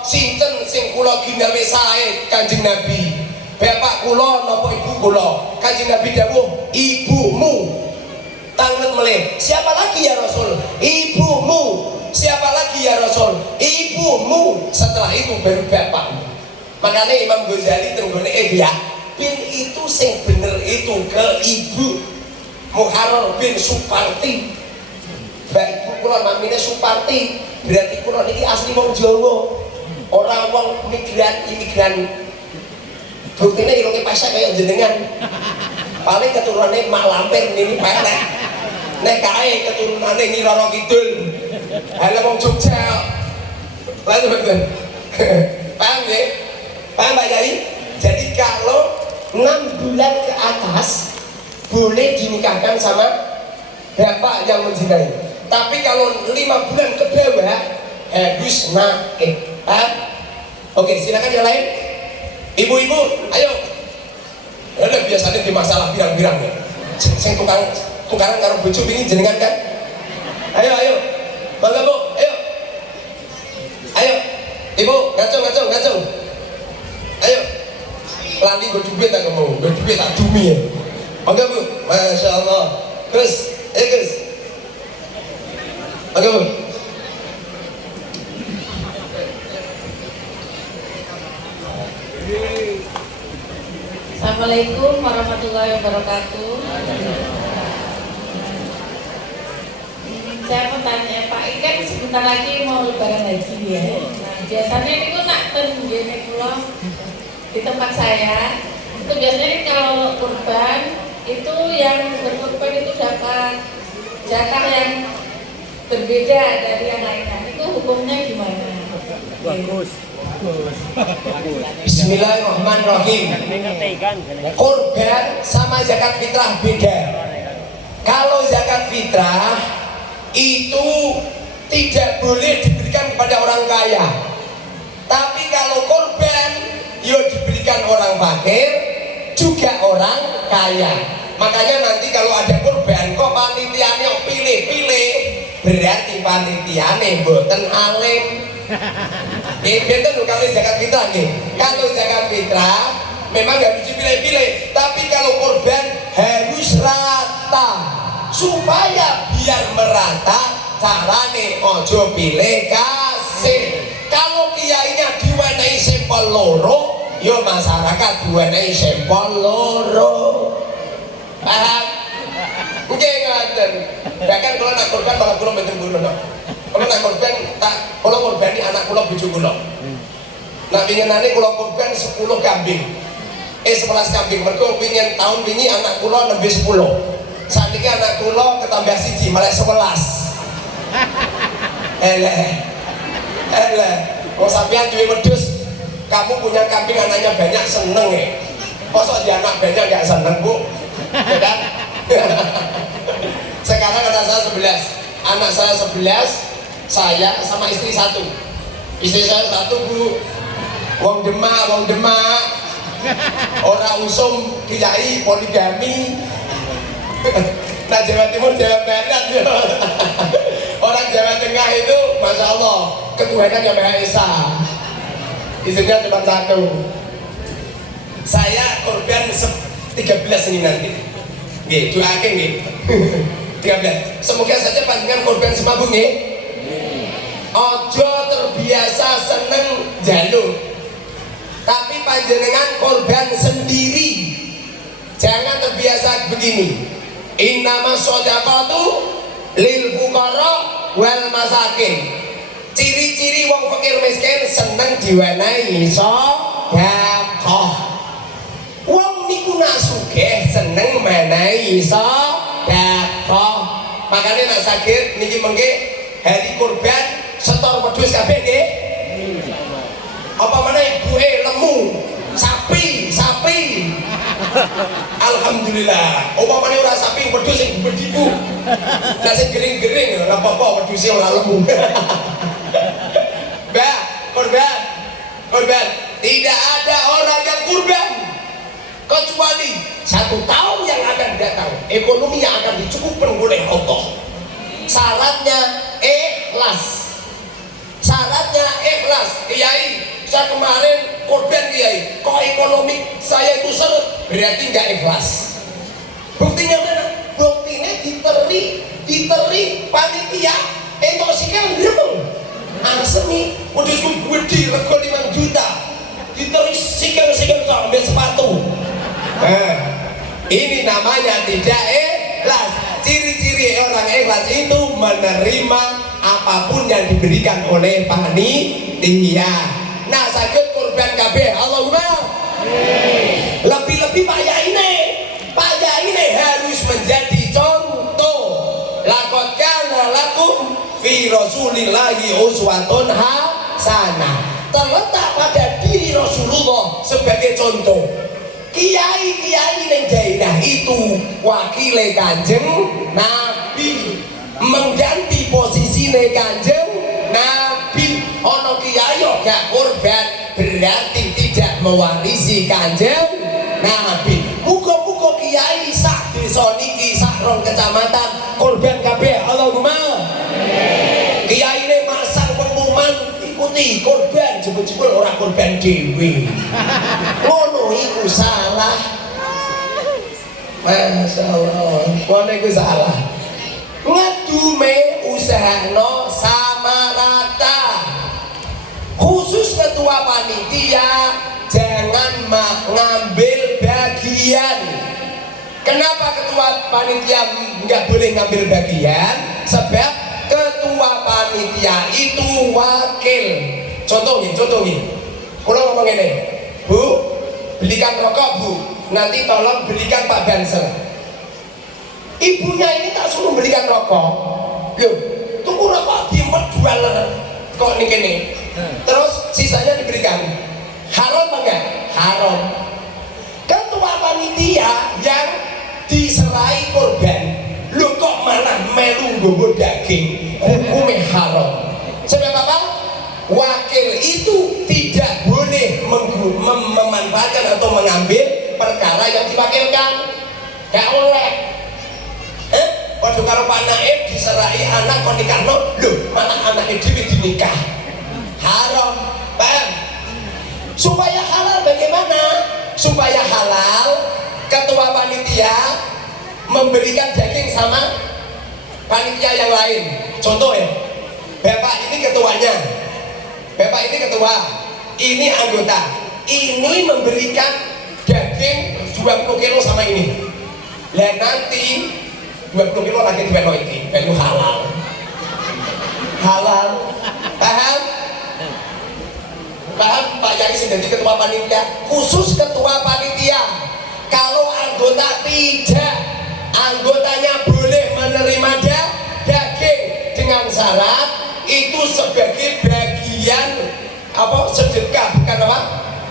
sinten sing kula gindawe sae Kanjeng Nabi? Bapak kula napa ibu kula? Kanjeng Nabi dawuh, ibumu. Tangan meleh. Siapa lagi ya Rasul? Ibumu. Siapa lagi ya Rasul? Ibumu. Setelah itu baru bapakmu. Makanya Imam Ghazali tenggone ya, bin itu sing bener itu ke ibu. Muharrar bin Suparti. Baik ibu kula namine Suparti, berarti kula niki asli wong Jawa. Ora wong imigran. Buktine irunge pasak kaya jenengan. Paling keturunannya mak lampir ini pelek. Nek kae keturunannya Nyi Roro Kidul. Hale wong Jogja. Lalu betul. Paham nggih? Paham Pak Yai? Jadi kalau 6 bulan ke atas boleh dinikahkan sama bapak yang menzinai. Tapi kalau 5 bulan ke bawah harus nakih. Paham? Oke, silakan yang lain. Ibu-ibu, ayo. Ada biasanya di masalah pirang-pirang ya. Sing tukaran karo bojo pingin jenengan kan? Ayo. Bangga Bu, ayo. Ibu, ngacung. Ayo. lali gue duit tak mau, gue duit tak dumi ya. Oke Bu, Masya Allah. Terus, Gus. Oke Bu. Assalamualaikum warahmatullahi wabarakatuh. Saya mau tanya Pak, ini kan sebentar lagi mau lebaran haji ya. Nah, biasanya ini kok nak gini pulang di tempat saya. Itu biasanya kalau kurban itu yang berkurban itu dapat jatah yang berbeda dari yang lainnya. Itu hukumnya gimana? Bagus. Bismillahirrahmanirrahim. Kurban sama zakat fitrah beda. Kalau zakat fitrah itu tidak boleh diberikan kepada orang kaya. Tapi kalau kurban yo diberikan orang fakir juga orang kaya. Makanya nanti kalau ada kurban kok panitiane pilih-pilih, berarti panitiane mboten alim. Benten loh kalau zakat fitrah nih. Kalau zakat fitrah memang harus dipilih-pilih, tapi kalau kurban harus rata supaya biar merata. Carane ojo pilih kasih. Kalau kiainya diwenehi sampel loro, yo masyarakat diwenehi sampel loro. Paham? Nggih ngoten. Bahkan kalau nak kurban malah kula mboten ngono. Kalau nak kurban tak kula kurbani anak kula bojo kula. Nak pinginane kula kurban 10 kambing. 11 kambing. Mergo pingin tahun wingi anak kula nembe 10. Saniki anak kula ketambah siji malah 11. Eleh. Kok sampean duwe wedhus, kamu punya kambing anaknya banyak seneng ya. Mosok dia anak banyak gak seneng Bu? Ya kan? Sekarang anak saya 11. Anak saya 11, saya sama istri 1. Istri saya 1 Bu. Wong Demak. Ora usum kiai poligami. Nah Jawa Timur, Jawa Barat ya. Orang Jawa Tengah itu Masya Allah ketuhanan yang Maha Esa. Istrinya cuma 1. Saya kurban 13 ini nanti. Nggih, doakeun nggih. 13. Semoga saja panjenengan kurban semua Bu nggih. Ojo terbiasa seneng jalur. Tapi panjenengan kurban sendiri. Jangan terbiasa begini. Innama shodaqatu lil fuqara wal masakin. Ciri-ciri wong fakir miskin seneng diwenehi sedekah. Wong niku nak sugih seneng menehi sedekah. Makanya nak sakit niki mengke hari kurban setor wedhus kabeh nggih. Apa meneh ibuke lemu, sapi. Alhamdulillah. Upamane ora sapi wedhus sing bedibu. Lah sing gering-gering ora apa-apa wedhuse ora lemu. Mbak, kurban. Tidak ada orang yang kurban kecuali 1 tahun yang akan datang ekonominya akan dicukupkan oleh Allah. Syaratnya ikhlas. Kiai, saya kemarin kurban Kiai, kok ekonomi saya itu seret, berarti nggak ikhlas. Buktinya mana? Buktinya diteri panitia entuk sikil gremeng. Asemi wedhus gede rego 5 juta. Diteri sikil tok ambek sepatu. Ini namanya tidak ikhlas. Ciri-ciri orang ikhlas itu menerima apapun yang diberikan oleh panitia. Nah, sakit kurban kabeh. Allahumma lebih-lebih Pak Yai ini harus menjadi contoh. Laqad kana lakum fi rasulillahi uswatun hasanah. Terletak pada diri Rasulullah sebagai contoh. Kiai-kiai ning daerah itu wakile Kanjeng Nabi, mengganti posisine Kanjeng Nabi. Ono kiai gak kurban berarti tidak mewarisi Kanjeng Nabi. Muga-muga kiai sak desa niki sak rong kecamatan kurban kabeh. Allahumma kiai ini masang pengumuman ikuti kurban, jebul-jebul ora kurban dhewe. Ngono iku salah. Masya Allah, ngono iku salah. Ngedume usahano sama rata. Khusus ketua panitia jangan ngambil bagian. Kenapa ketua panitia nggak boleh ngambil bagian? Sebab ketua panitia itu wakil. Contoh nih. Kalau ngomong ini, Bu, belikan rokok Bu, nanti tolong belikan Pak Banser. Ibunya ini tak suruh belikan rokok. Loh, tunggu rokok diempet jual kok nih. Terus sisanya diberikan. Haram apa enggak? Haram. Ketua panitia yang diserai korban, lu kok malah melu nggowo daging, hukumnya haram. Sebab apa? Wakil itu tidak boleh memanfaatkan atau mengambil perkara yang diwakilkan. Gak oleh. Waduh karo Pak Naib diserai anak kon nikahno, lho malah anaknya dhewe dinikah. Haram. Paham? Supaya halal bagaimana? Supaya halal, ketua panitia memberikan daging sama panitia yang lain. Contoh ya, Bapak ini ketuanya, Bapak ini ketua, ini anggota, ini memberikan daging 20 kilo sama ini. Lah nanti 20 kilo lagi dibayar ini, itu halal. Halal. Paham? Paham Pak Yai jadi ketua panitia, khusus ketua panitia. Kalau anggota tidak, anggotanya boleh menerima daging dengan syarat itu sebagai bagian apa sedekah, bukan apa?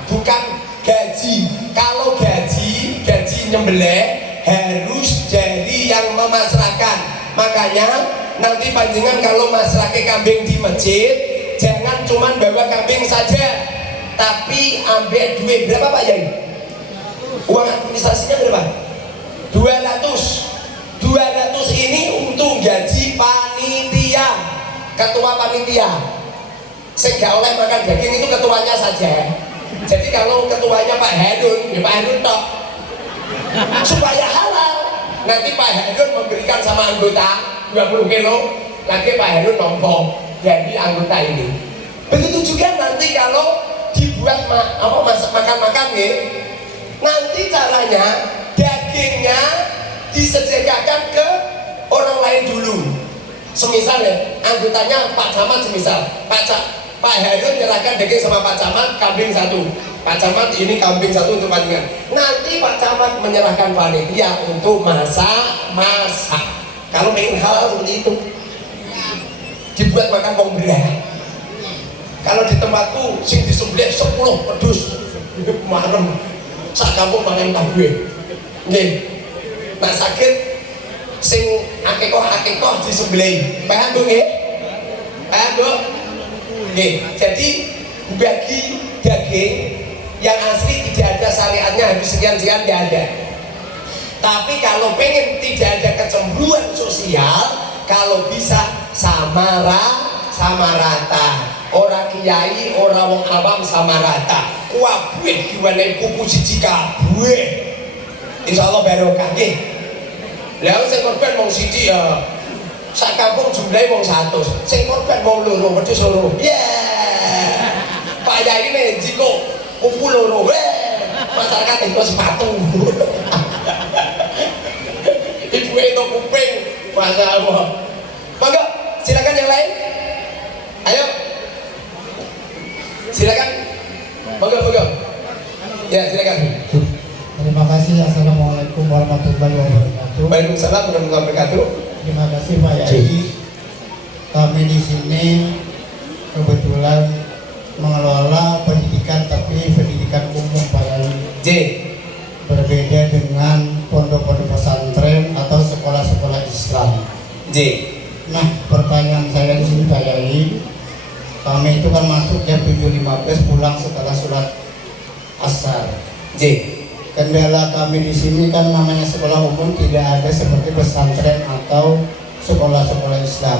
Bukan gaji. Kalau gaji nyembelih harus dari yang memasrahkan. Makanya nanti panjenengan kalau masrahke kambing di masjid, jangan cuma bawa kambing saja, tapi ambil duit berapa Pak Yai? Uang administrasinya berapa? 200 ini untuk gaji panitia, ketua panitia. Sehingga oleh makan daging itu ketuanya saja. Jadi kalau ketuanya Pak Harun, ya Pak Harun tok. Supaya halal, nanti Pak Harun memberikan sama anggota 20 kilo, lagi Pak Harun nombong jadi anggota ini. Begitu juga nanti kalau dibuat makan-makan ya, nanti caranya dagingnya disediakan ke orang lain dulu. Semisal ya, anggotanya Pak Camat, semisal Pak Harun menyerahkan daging sama Pak Camat, kambing satu. Pak Camat ini kambing satu untuk panjenengan. Nanti Pak Camat menyerahkan panitia untuk masak. Kalau pengen halal seperti itu, dibuat makan wong berat. Kalau di tempatku sing disembelih 10 pedus marem sak kampung makan tabuhe. Nggih. Nah sakit sing akikoh disembelih. Paham Bu nggih? Paham Bu? Nggih. Jadi bagi daging yang asli tidak ada syariatnya habis sekian-sekian tidak ada. Tapi kalau pengen tidak ada kecemburuan sosial, kalau bisa sama rata. Orang kiai, orang wong awam sama rata. Kabeh diwenehi kuku siji kabeh. Insyaallah barokah nggih. Lah sing korban wong siji ya sak kampung jumlahe wong 100. Sing korban wong loro, wedhus loro. Pak Yai ne jiko kuku loro. Masyarakat itu sepatu. Ibu itu kuping. Masya Allah. Monggo, silakan yang lain. Ayo. Silakan. Monggo. Ya, silakan. Terima kasih. Assalamualaikum warahmatullahi wabarakatuh. Waalaikumsalam warahmatullahi wabarakatuh. Terima kasih Pak Yai. Kami di sini kebetulan mengelola pendidikan, tapi pendidikan umum Pak Yai. J. Berbeda dengan pondok-pondok pesantren atau sekolah-sekolah Islam. J. Nah, pertanyaan saya di sini Pak Yai, kami itu kan masuk jam 7.15 pulang setelah sholat asar. J. Kendala kami di sini kan namanya sekolah umum, tidak ada seperti pesantren atau sekolah-sekolah Islam.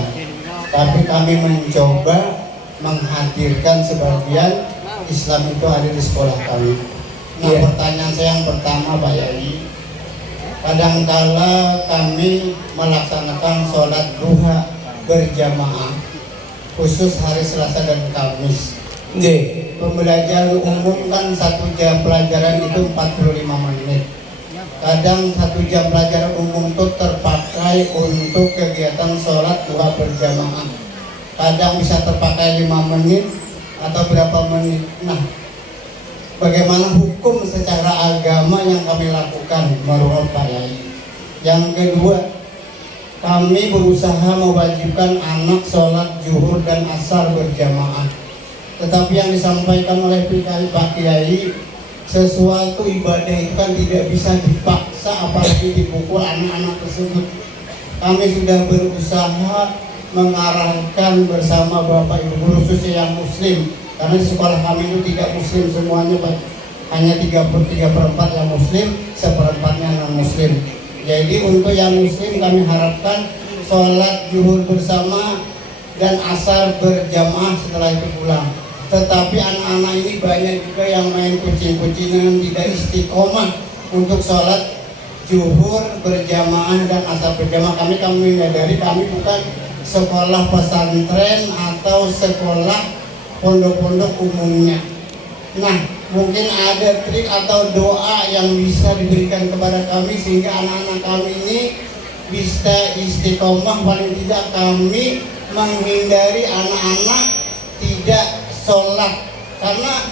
Tapi kami mencoba menghadirkan sebagian Islam itu ada di sekolah kami. Nah, Iya. pertanyaan saya yang pertama Pak Yai, kadangkala kami melaksanakan sholat duha berjamaah khusus hari Selasa dan Kamis. Nggih. Pembelajaran umum kan 1 jam pelajaran itu 45 menit. Kadang 1 jam pelajaran umum itu terpakai untuk kegiatan sholat duha berjamaah. Kadang bisa terpakai 5 menit atau berapa menit. Nah, bagaimana hukum secara agama yang kami lakukan menurut Pak Yai? Yang kedua, kami berusaha mewajibkan anak sholat zuhur dan asar berjamaah. Tetapi yang disampaikan oleh Pak Kiai, sesuatu ibadah itu kan tidak bisa dipaksa apalagi dipukul anak-anak tersebut. Kami sudah berusaha mengarahkan bersama Bapak Ibu guru khususnya yang muslim, karena di sekolah kami itu tidak muslim semuanya Pak. Hanya 3/4 yang muslim, 1/4-nya non muslim. Jadi untuk yang muslim kami harapkan sholat zuhur bersama dan asar berjamaah setelah itu pulang. Tetapi anak-anak ini banyak juga yang main kucing-kucingan, tidak istiqomah untuk sholat zuhur berjamaah dan asar berjamaah. Kami menyadari kami bukan sekolah pesantren atau sekolah pondok-pondok umumnya. Nah, mungkin ada trik atau doa yang bisa diberikan kepada kami sehingga anak-anak kami ini bisa istiqomah. Paling tidak kami menghindari anak-anak tidak sholat, karena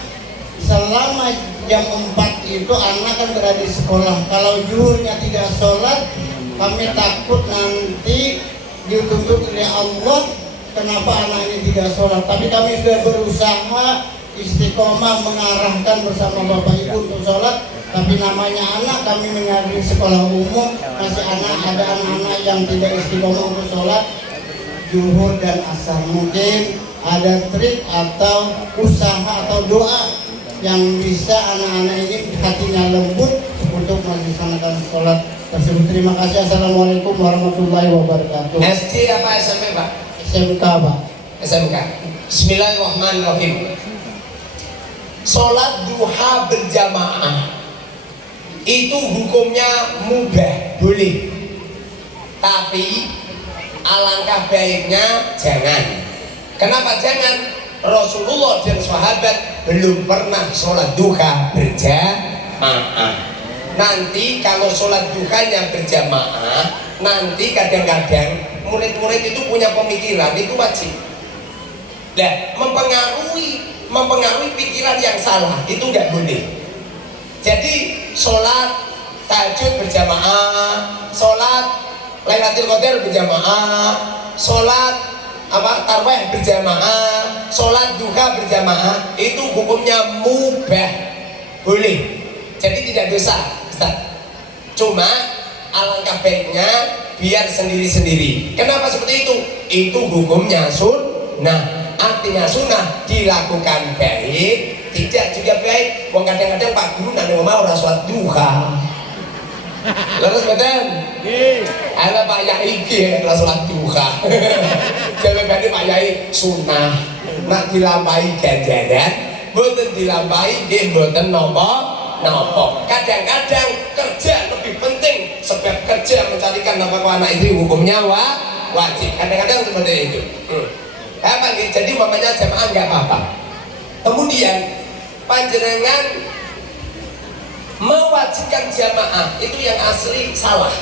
selama jam 4 itu anak kan berada di sekolah. Kalau zuhurnya tidak sholat, kami takut nanti dituntut oleh Allah kenapa anak ini tidak sholat. Tapi kami sudah berusaha istiqomah mengarahkan bersama Bapak Ibu untuk sholat. Tapi namanya anak, kami menyadari sekolah umum masih ada anak-anak yang tidak istiqomah untuk sholat zuhur dan asar. Mungkin ada trik atau usaha atau doa yang bisa anak-anak ini hatinya lembut untuk melaksanakan sholat tersebut. Terima kasih. Assalamualaikum warahmatullahi wabarakatuh. SD apa SMP Pak? SMK Pak. SMK. Bismillahirrahmanirrahim. Sholat duha berjamaah itu hukumnya mubah, boleh. Tapi alangkah baiknya jangan. Kenapa jangan? Rasulullah dan sahabat belum pernah sholat duha berjamaah. Nanti kalau sholat duhanya berjamaah, nanti kadang-kadang murid-murid itu punya pemikiran itu wajib. Nah, mempengaruhi pikiran yang salah itu nggak boleh. Jadi sholat tahajud berjamaah, sholat Lailatul Qadar berjamaah, sholat tarawih berjamaah, sholat duha berjamaah itu hukumnya mubah, boleh. Jadi tidak dosa, Ustaz. Cuma alangkah baiknya biar sendiri-sendiri. Kenapa seperti itu? Itu hukumnya sunnah. Artinya sunnah dilakukan baik, tidak juga baik. Wong kadang-kadang Pak Guru nang mau ora sholat duha. Terus betul? Ada Pak Yai iki ora sholat duha. Jawabane Pak Yai sunnah. Nak dilampahi ganjaran, mboten dilampahi nggih mboten napa-napa. Kadang-kadang kerja lebih penting, sebab kerja mencarikan nafkah anak istri hukumnya wajib. Kadang-kadang seperti itu. Apa gitu? Jadi mamanya jamaah nggak apa-apa. Kemudian panjenengan mewajibkan jamaah itu yang asli salah,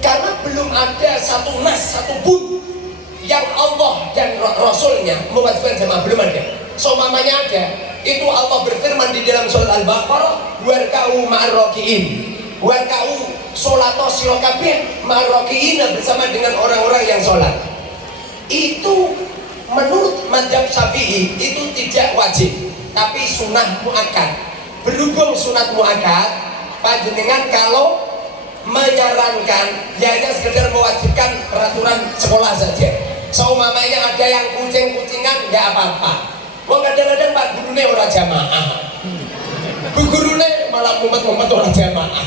karena belum ada satu nas satupun yang Allah dan Rasulnya mewajibkan jamaah, belum ada. So mamanya ada, itu Allah berfirman di dalam surat Al-Baqarah, warka'u ma'arroki'in, warka'u sholato sirokabih ma'arroki'in, bersama dengan orang-orang yang sholat. Itu menurut mazhab Syafi'i itu tidak wajib, tapi sunnah muakkad. Berhubung sunat muakkad, panjenengan kalau menyarankan ya hanya sekedar mewajibkan peraturan sekolah saja. Seumpamanya ada yang kucing-kucingan nggak apa-apa. Wong kadang-kadang Pak gurune ora jamaah, Bu gurune malah ngumpet-ngumpet ora jamaah.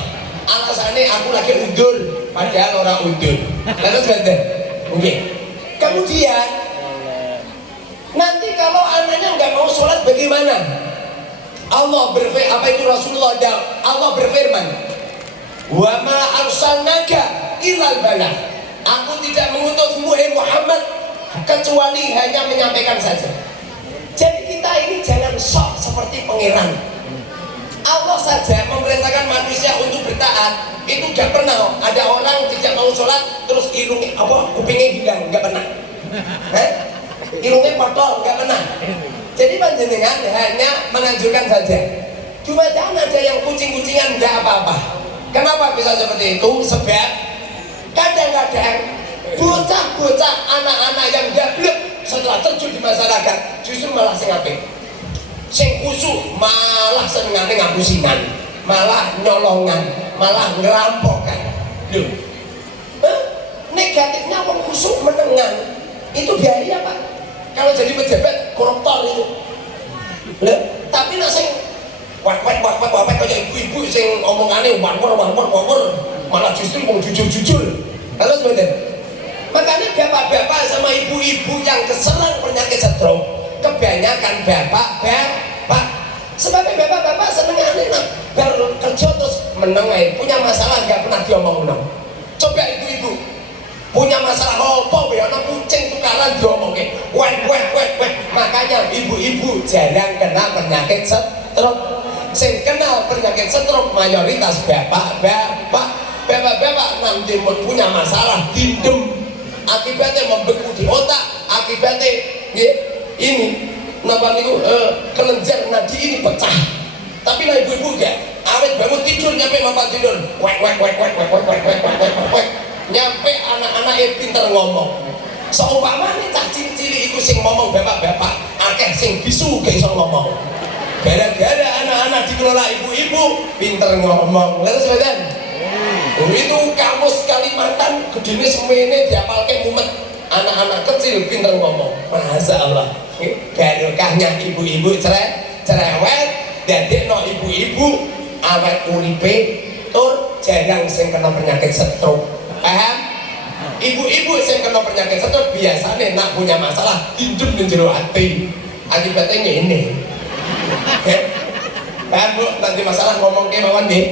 Alasannya aku lagi undur, padahal orang undur. Terus betul, oke. Kemudian nanti kalau anaknya nggak mau sholat bagaimana? Allah berfirman, apa itu Rasulullah Allah berfirman, wa ma arsalnaka illal balagh. Aku tidak mengutusmu Muhammad kecuali hanya menyampaikan saja. Jadi kita ini jangan sok seperti pangeran. Allah saja memerintahkan manusia untuk bertaat. Itu gak pernah ada orang tidak mau sholat terus ilungnya kupingnya hilang, gak pernah. Ilungnya potol, gak pernah. Jadi panjenengan hanya menganjurkan saja. Cuma jangan ada yang kucing-kucingan, gak apa-apa. Kenapa bisa seperti itu? Sebab kadang-kadang bocah-bocah anak-anak yang gablek setelah terjun di masyarakat justru malah sing apik. Sing khusyuk malah senengane ngapusinan, malah nyolongan, malah ngerampokan. Loh, negatifnya wong khusyuk menengan itu bahaya Pak. Kalau jadi pejabat koruptor itu. Loh, tapi nek sing wak kayak ibu-ibu sing omongane war malah justru wong jujur-jujur. Halo sebentar. Makanya bapak-bapak sama ibu-ibu yang keserang penyakit stroke kebanyakan bapak. Sebabnya bapak-bapak senengane nak kerja terus meneng punya masalah nggak pernah diomongin. Coba ibu-ibu punya masalah apa ya ana kucing tukaran diomongin. Wek. Makanya ibu-ibu jarang kena penyakit stroke. Sing kenal penyakit stroke mayoritas bapak-bapak nanti punya masalah dindem, akibatnya membeku di otak, akibatnya ini kenapa niku kelenjar nadi ini pecah. Tapi lah ibu-ibu ya awet bangun tidur nyampe bapak tidur wek nyampe anak-anaknya pinter ngomong. Seumpamane cah cilik iku sing ngomong bapak-bapak akeh sing bisu gak iso ngomong. Gara-gara anak-anak dikelola ibu-ibu pinter ngomong. Lalu sebentar itu kamus Kalimantan gedene semene diapalke mumet. Anak-anak kecil pinter ngomong. Masya Allah. Barokahnya ibu-ibu cerewet dadekno ibu-ibu awet uripe tur jarang sing kena penyakit stroke. Paham? Ibu-ibu sing kena penyakit stroke biasanya nak punya masalah dindem ning jero ati. Akibatnya ngene. Paham Bu? Nanti masalah ngomong ke mawon nggih.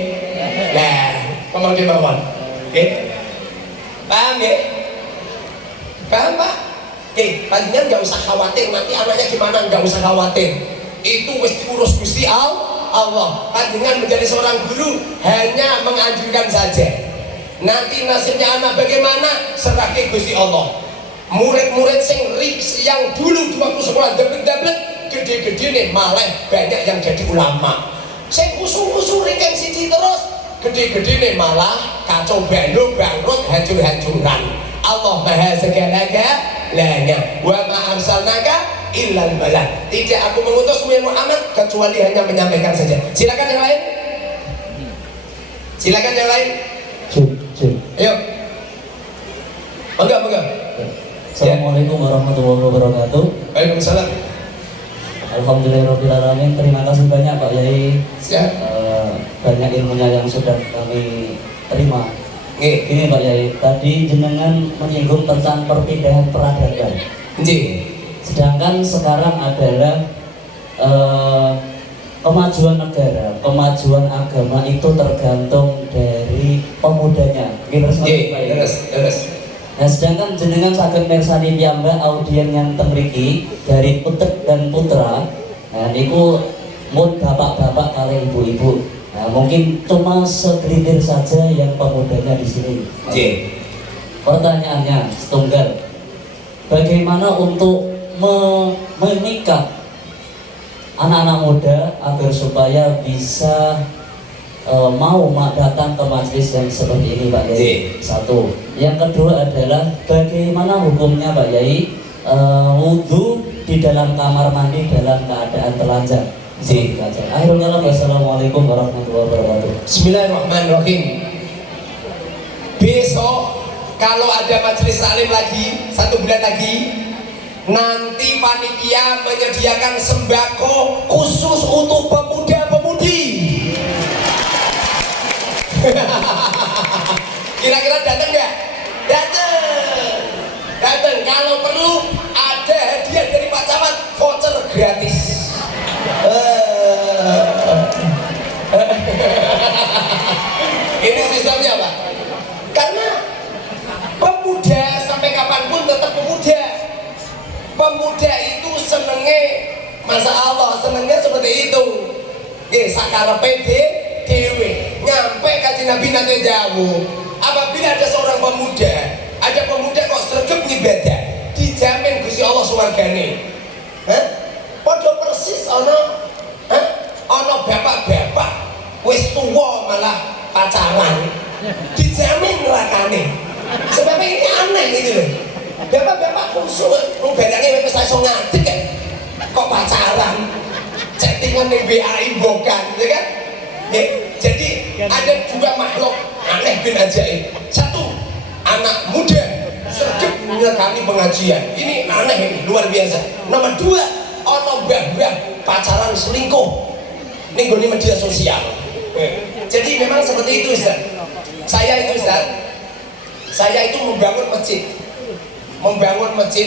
Nah, ngomong ke mawon. Nggih. Paham nggih? Paham Pak? Oke, panjenengan nggak usah khawatir nanti anaknya gimana, nggak usah khawatir. Itu wis diurus Gusti Allah. Panjenengan menjadi seorang guru hanya menganjurkan saja. Nanti nasibnya anak bagaimana serahke Gusti Allah. Murid-murid sing yang dulu di waktu sekolah dablek gede-gede nih malah banyak yang jadi ulama. Sing usul-usul reken siji terus gede-gede nih malah kacau balau, bangkrut, hancur-hancuran. Allah Maha segala-galanya. Wa ma arsalnaka illal balagh. Tidak aku mengutus Muhammad kecuali hanya menyampaikan saja. Silakan yang lain. Silakan yang lain. Ayo. Monggo. Assalamualaikum warahmatullahi wabarakatuh. Waalaikumsalam. Alhamdulillahirobbilalamin. Terima kasih banyak Pak Yai. Siap. Banyak ilmunya yang sudah kami terima. Nggih. Ini Pak Yai, tadi jenengan menyinggung tentang perpindahan peradaban. Nggih. Sedangkan sekarang adalah kemajuan negara, kemajuan agama itu tergantung dari pemudanya. Terus. Nah, sedangkan jenengan saged mirsani piyambak audien yang temriki dari putek dan putra. Nah, niku mun bapak-bapak kali ibu-ibu. Nah, mungkin cuma segelintir saja yang pemudanya di sini. Pertanyaannya setunggal, bagaimana untuk memikat anak-anak muda agar supaya bisa mau datang ke majelis yang seperti ini Pak Yai? Satu. Yang kedua adalah bagaimana hukumnya Pak Yai wudhu di dalam kamar mandi dalam keadaan telanjang? Akhirul kalam, wassalamualaikum warahmatullahi wabarakatuh. Bismillahirrahmanirrahim. Besok kalau ada majelis salim lagi 1 bulan lagi, nanti panitia menyediakan sembako khusus untuk pemuda-pemudi. Kira-kira datang nggak? Datang. Kalau perlu ada hadiah dari Pak Camat, voucher gratis. Pemuda itu senenge, masa Allah senengnya seperti itu. Nggih, sakarepe dhewe. Nyampe kanjeng Nabi nate dawuh, apabila ada seorang pemuda, kok sregep ngibadah, dijamin Gusti Allah swargane. Padha persis ana bapak-bapak wis tuwa malah pacaran, dijamin nerakane. Sebab ini aneh gitu loh. Bapak-bapak kusuk ngobadane wis iso ngadeg kan. Kok pacaran? Chattingan ning WA bukan, ya kan? Jadi ada dua makhluk aneh bin ajaib. Satu, anak muda sregep merekani pengajian. Ini aneh, ini luar biasa. Nomor dua, ono mbah-mbah pacaran selingkuh. Ini goni media sosial. Jadi memang seperti itu, Ustaz. Saya itu membangun masjid.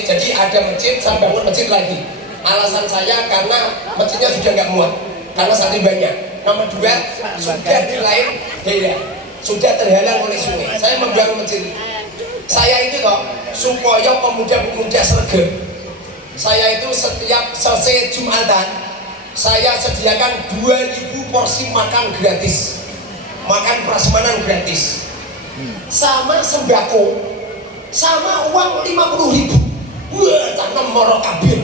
Jadi ada masjid, saya bangun masjid lagi. Alasan saya karena masjidnya sudah nggak muat, karena santri banyak. Nomor dua, sudah di lain daerah, sudah terhalang oleh sungai. Saya membangun masjid. Saya itu kok supaya pemuda-pemuda sregep. Saya itu setiap selesai Jumatan, saya sediakan 2000 porsi makan gratis, makan prasmanan gratis, sama sembako, sama uang 50.000. Wah, tanam moro kabeh.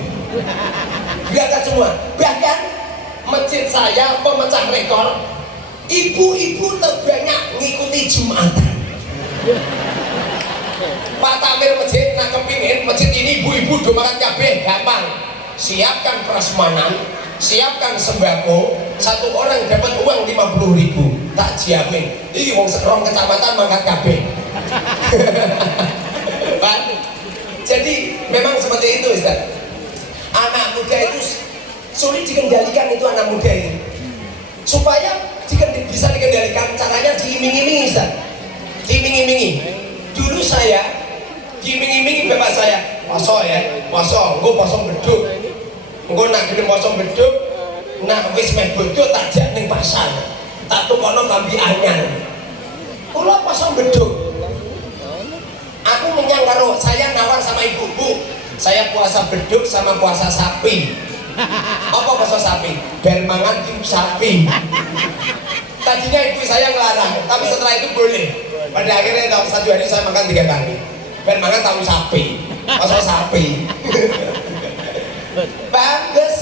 Berangkat semua. Bahkan masjid saya pemecah rekor, ibu-ibu terbanyak ngikuti Jumatan. Pak Tamir masjid, nak kepingin masjid ini ibu-ibu do makan kabeh, gampang. Siapkan prasmanan, siapkan sembako, satu orang dapat uang 50.000, tak jamin. Ini wong sekrong kecamatan makan kabeh. Pak, jadi memang seperti itu, Ustaz. Anak muda itu sulit dikendalikan, itu anak muda itu. Supaya bisa dikendalikan, caranya diiming-imingi, Ustaz. Diiming-imingi. Dulu saya diiming-imingi bapak saya, poso ya, poso, engko poso beduk. Engko nak gelem poso beduk, nak wis meh beduk tak jak ning pasar. Tak tukono kambi anyar. Kula poso beduk. Aku menyang karo saya nawar sama ibu-ibu, saya puasa beduk sama puasa sapi. Apa puasa sapi? Biar mangan tim sapi. Tadinya ibu saya ngelarang, tapi setelah itu boleh. Pada akhirnya satu hari saya makan 3 kali. Biar makan tahu sapi, puasa sapi. Bagus.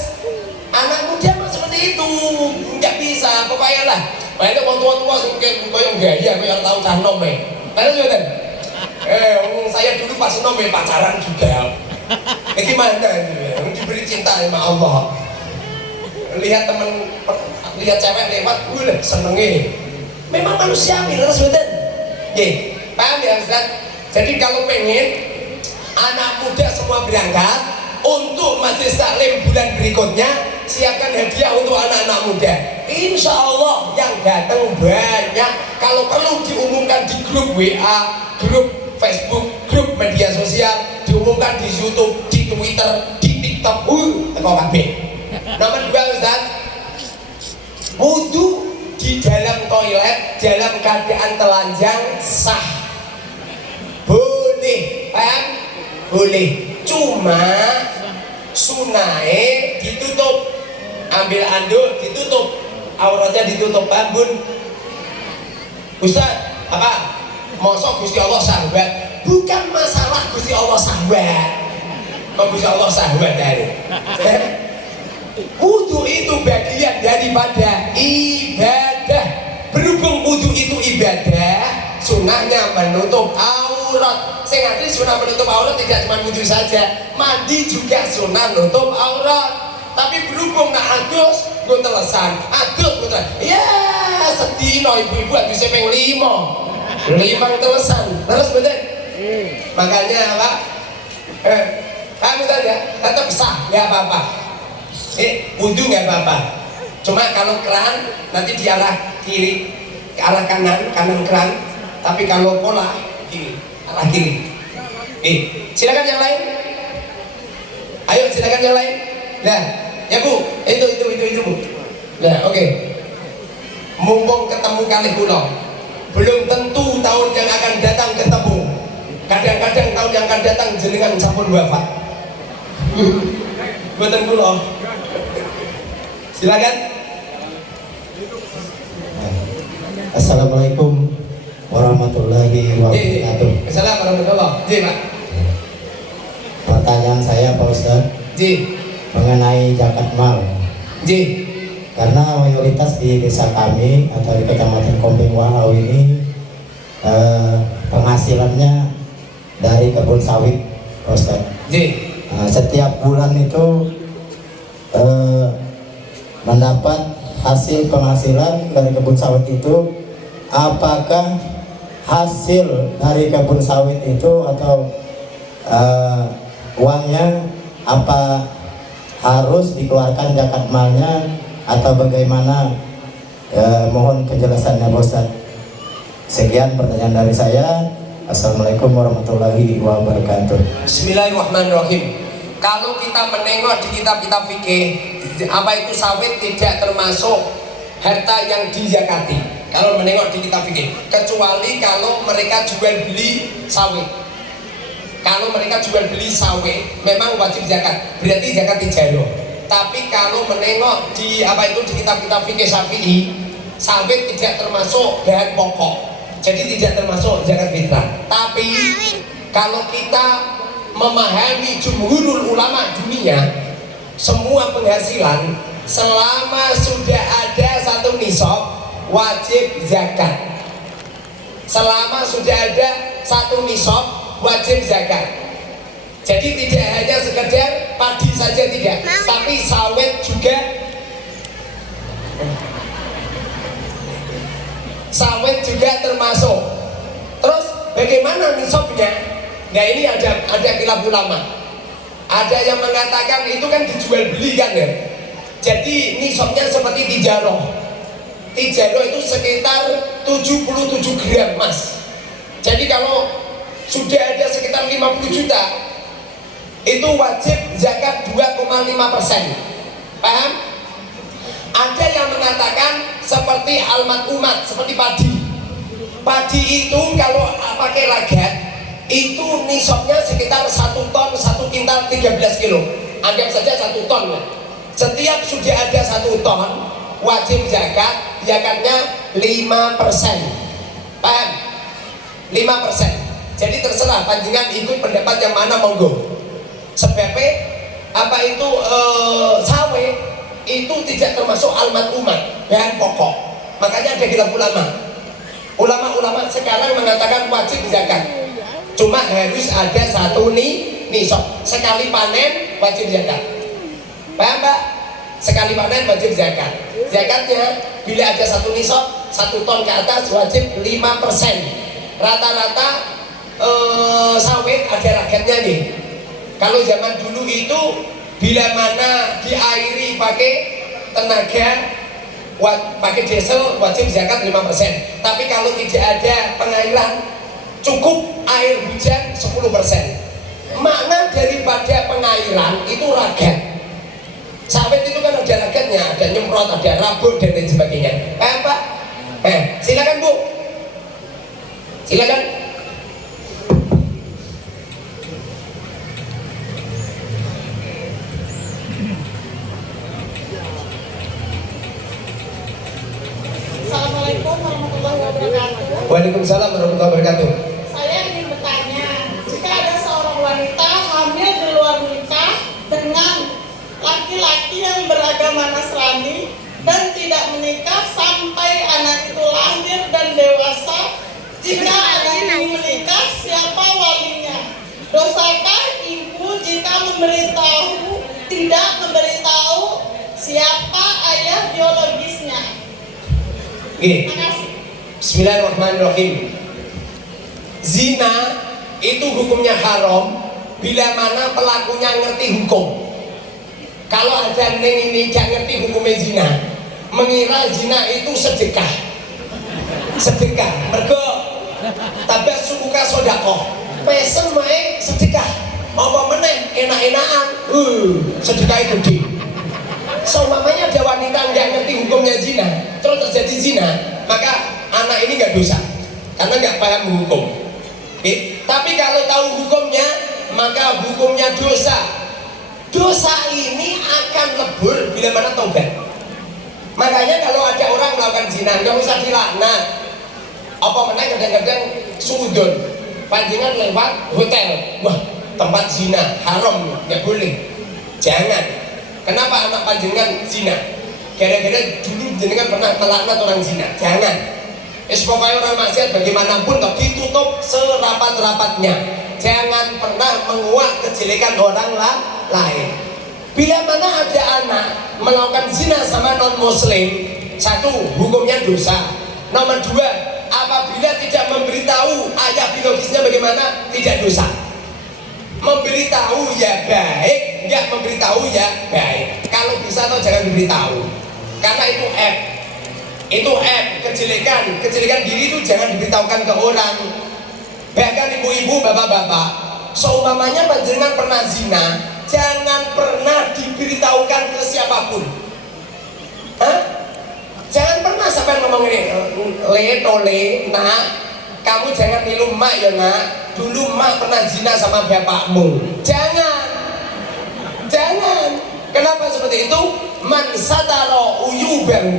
Anak muda mah seperti itu, nggak bisa. Pokoknya lah. Banyak orang tua-tua yang gaya, yang tahu cah nom ya. Karena juga saya dulu pas nom pacaran juga. Gimana? Diberi cinta sama Allah. Lihat cewek lewat, senengnya. Memang manusiawi, terus betul. Paham ya Ustaz? Jadi kalau pengen anak muda semua berangkat untuk majelis taklim bulan berikutnya, siapkan hadiah untuk anak-anak muda. Insya Allah yang datang banyak. Kalau perlu diumumkan di grup WA, grup Facebook, grup media sosial, diumumkan di YouTube, di Twitter, di TikTok. Teko kabeh. Nomor 2 Ustaz, wudu di dalam toilet dalam keadaan telanjang sah, boleh, paham? Boleh, cuma sunai ditutup, ambil anduk ditutup, auratnya ditutup, paham Bun? Ustaz, apa? Mosok Gusti Allah sahabat? Bukan masalah Gusti Allah sahabat, kok Gusti Allah sahabat dari? Wudu itu bagian daripada ibadah. Berhubung wudu itu ibadah, sunnahnya menutup aurat. Saya ngerti sunnah menutup aurat tidak cuma wudu saja, mandi juga sunnah menutup aurat. Tapi berhubung nak adus, gue telesan, ya sedino ibu-ibu adus sepeng 5 telesan, terus betul. Makanya apa? Kamu saja tetap sah, nggak apa-apa. Wudu nggak apa-apa. Cuma kalau keran nanti di arah kiri, ke arah kanan keran. Tapi kalau pola kiri, arah kiri. Silakan yang lain. Ayo silakan yang lain. Nah, ya Bu, itu Bu. Nah, oke. Mumpung ketemu kali kuno, belum tentu tahun yang akan datang ketemu. Kadang-kadang tahun yang akan datang jenengan sampun wafat. Buatan kula. Silakan. Assalamualaikum warahmatullahi wabarakatuh. Assalamualaikum warahmatullahi wabarakatuh. Ji, Pak. Pertanyaan saya Pak Ustadz Ji. mengenai zakat mal. Ji. Karena mayoritas di desa kami atau di Kecamatan Kompeng Walau ini penghasilannya dari kebun sawit, Pak Ustadz. Ji. Setiap bulan itu mendapat hasil penghasilan dari kebun sawit itu. Apakah hasil dari kebun sawit itu atau uangnya apa harus dikeluarkan zakat malnya atau bagaimana? Mohon penjelasannya Pak Ustadz. Sekian pertanyaan dari saya. Assalamualaikum warahmatullahi wabarakatuh. Bismillahirrahmanirrahim. Kalau kita menengok di kitab-kitab fikih, apa itu sawit tidak termasuk harta yang dizakati. Kalau menengok di kitab fikih, kecuali kalau mereka jual beli sawit. Kalau mereka jual beli sawit, memang wajib zakat. Berarti zakat tijarah. Tapi kalau menengok di apa itu di kitab-kitab fikih Syafi'i, sawit tidak termasuk bahan pokok. Jadi tidak termasuk zakat fitrah. Tapi kalau kita memahami jumhurul ulama dunia, semua penghasilan selama sudah ada satu nisab wajib zakat. Selama sudah ada satu nisab wajib zakat. Jadi tidak hanya sekedar padi saja tidak, tapi sawit juga. Sawit juga termasuk. Terus bagaimana nisabnya? Nah ini ada khilaf ulama. Ada yang mengatakan itu kan dijual beli kan ya. Jadi nisabnya seperti tijaroh. Tijaroh itu sekitar 77 gram emas. Jadi kalau sudah ada sekitar 50 juta, itu wajib zakat 2,5%. Paham? Ada yang mengatakan seperti almat-umat, seperti padi. Padi itu kalau pakai ragat, itu nisabnya sekitar 1 ton, 1 kintal 13 kilo. Anggap saja 1 ton lah. Setiap sudah ada 1 ton, wajib zakatnya 5%. Paham? 5%. Jadi terserah panjenengan ikut pendapat yang mana monggo. Sebabnya apa itu sawit itu tidak termasuk almat umat, bahan pokok. Makanya ada khilaf ulama. Ulama-ulama sekarang mengatakan wajib zakat. Cuma harus ada satu nisab. Sekali panen wajib zakat. Paham Pak? Sekali panen wajib zakat. Zakatnya bila ada satu nisab, 1 ton ke atas wajib 5%. Rata-rata sawit ada ragatnya nih. Kalau zaman dulu itu bila mana diairi pakai tenaga pakai diesel wajib zakat 5%. Tapi kalau tidak ada pengairan, cukup air hujan 10%. Makna daripada pengairan itu ragat. Sawit itu kan ada ragatnya, ada nyemprot, ada rabut dan lain sebagainya. Paham Pak? Silakan Bu. Silakan. Assalamualaikum warahmatullahi wabarakatuh. Waalaikumsalam warahmatullahi wabarakatuh. Saya ingin bertanya, jika ada seorang wanita hamil di luar nikah dengan laki-laki yang beragama Nasrani dan tidak menikah sampai anak itu lahir dan dewasa, jika anak ini menikah, siapa walinya? Dosakah ibu jika tidak memberitahu siapa ayah biologisnya? Terima kasih. Bismillahirrahmanirrahim. Zina itu hukumnya haram bila mana pelakunya ngerti hukum. Kalau ada neng ini gak ngerti hukumnya zina, mengira zina itu sedekah. Mergo tabas suka sodakoh, pesen mae sedekah. Apa meneh enak-enakan, sedekah itu gede. Seumpamanya ada wanita nggak ngerti hukumnya zina, terus terjadi zina, maka anak ini nggak dosa karena nggak paham hukum. Tapi kalau tahu hukumnya, maka hukumnya dosa. dosa ini akan lebur bila mana taubat. Makanya kalau ada orang melakukan zina, nggak usah dilaknat. Apa mana kadang-kadang sudon, panjangan lewat hotel, wah tempat zina haram, nggak boleh. Jangan. Kenapa anak panjangan zina? Gara-gara dulu jenengan pernah melaknat orang zina. Jangan. Pokoknya orang maksiat bagaimanapun kok ditutup serapat-rapatnya. Jangan pernah menguak kejelekan orang lain. Bila mana ada anak melakukan zina sama non muslim, satu, hukumnya dosa. Nomor dua, apabila tidak memberitahu ayah biologisnya bagaimana, tidak dosa. Memberitahu ya baik, nggak memberitahu ya baik. Kalau bisa atau jangan diberitahu, karena itu kejelekan diri itu jangan diberitahukan ke orang. Bahkan ibu-ibu, bapak-bapak, seumpamanya panjenengan pernah zina, jangan pernah diberitahukan ke siapapun. Jangan pernah sampai ngomong ini, nak, kamu jangan nilu mak ya nak, dulu mak pernah zina sama bapakmu. Jangan. Kenapa seperti itu? Man satara uyubahu,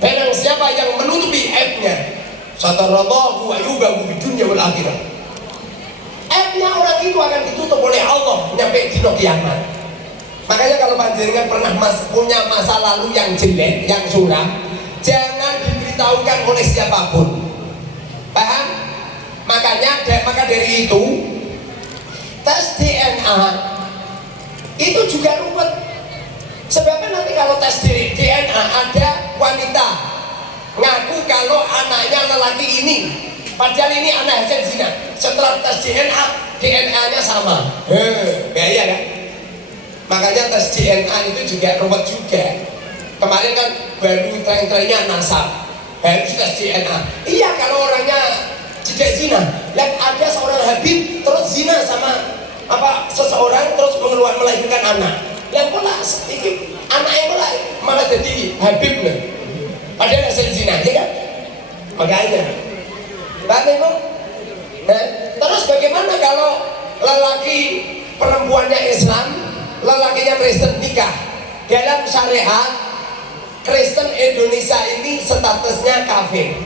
barang siapa yang menutupi aibnya, satarallahu uyubahu di dunia wal akhirah. Aibnya orang itu akan ditutup oleh Allah nyampe dino kiamat. Makanya kalau panjenengan pernah punya masa lalu yang jelek, yang suram, jangan diberitahukan oleh siapapun. Paham? Maka dari itu tes DNA itu juga ruwet. Sebabnya nanti kalau tes DNA ada wanita ngaku kalau anaknya lelaki ini, padahal ini anak hasil zina. Setelah tes DNA-nya sama, bahaya kan? Makanya tes DNA itu juga ruwet juga. Kemarin kan baru tren-trennya nasab, harus tes DNA. Iya, kalau orangnya tidak zina, lihat ada seorang Habib terus zina sama seseorang terus melahirkan anak. Yang pula sedikit anaknya pula malah jadi Habib nih. Padahal hasil zina, ya kan? Makanya, Pak Ibu. Nah, terus bagaimana kalau lelaki perempuannya Islam, lelakinya Kristen nikah? Dalam syariat Kristen Indonesia ini statusnya kafir.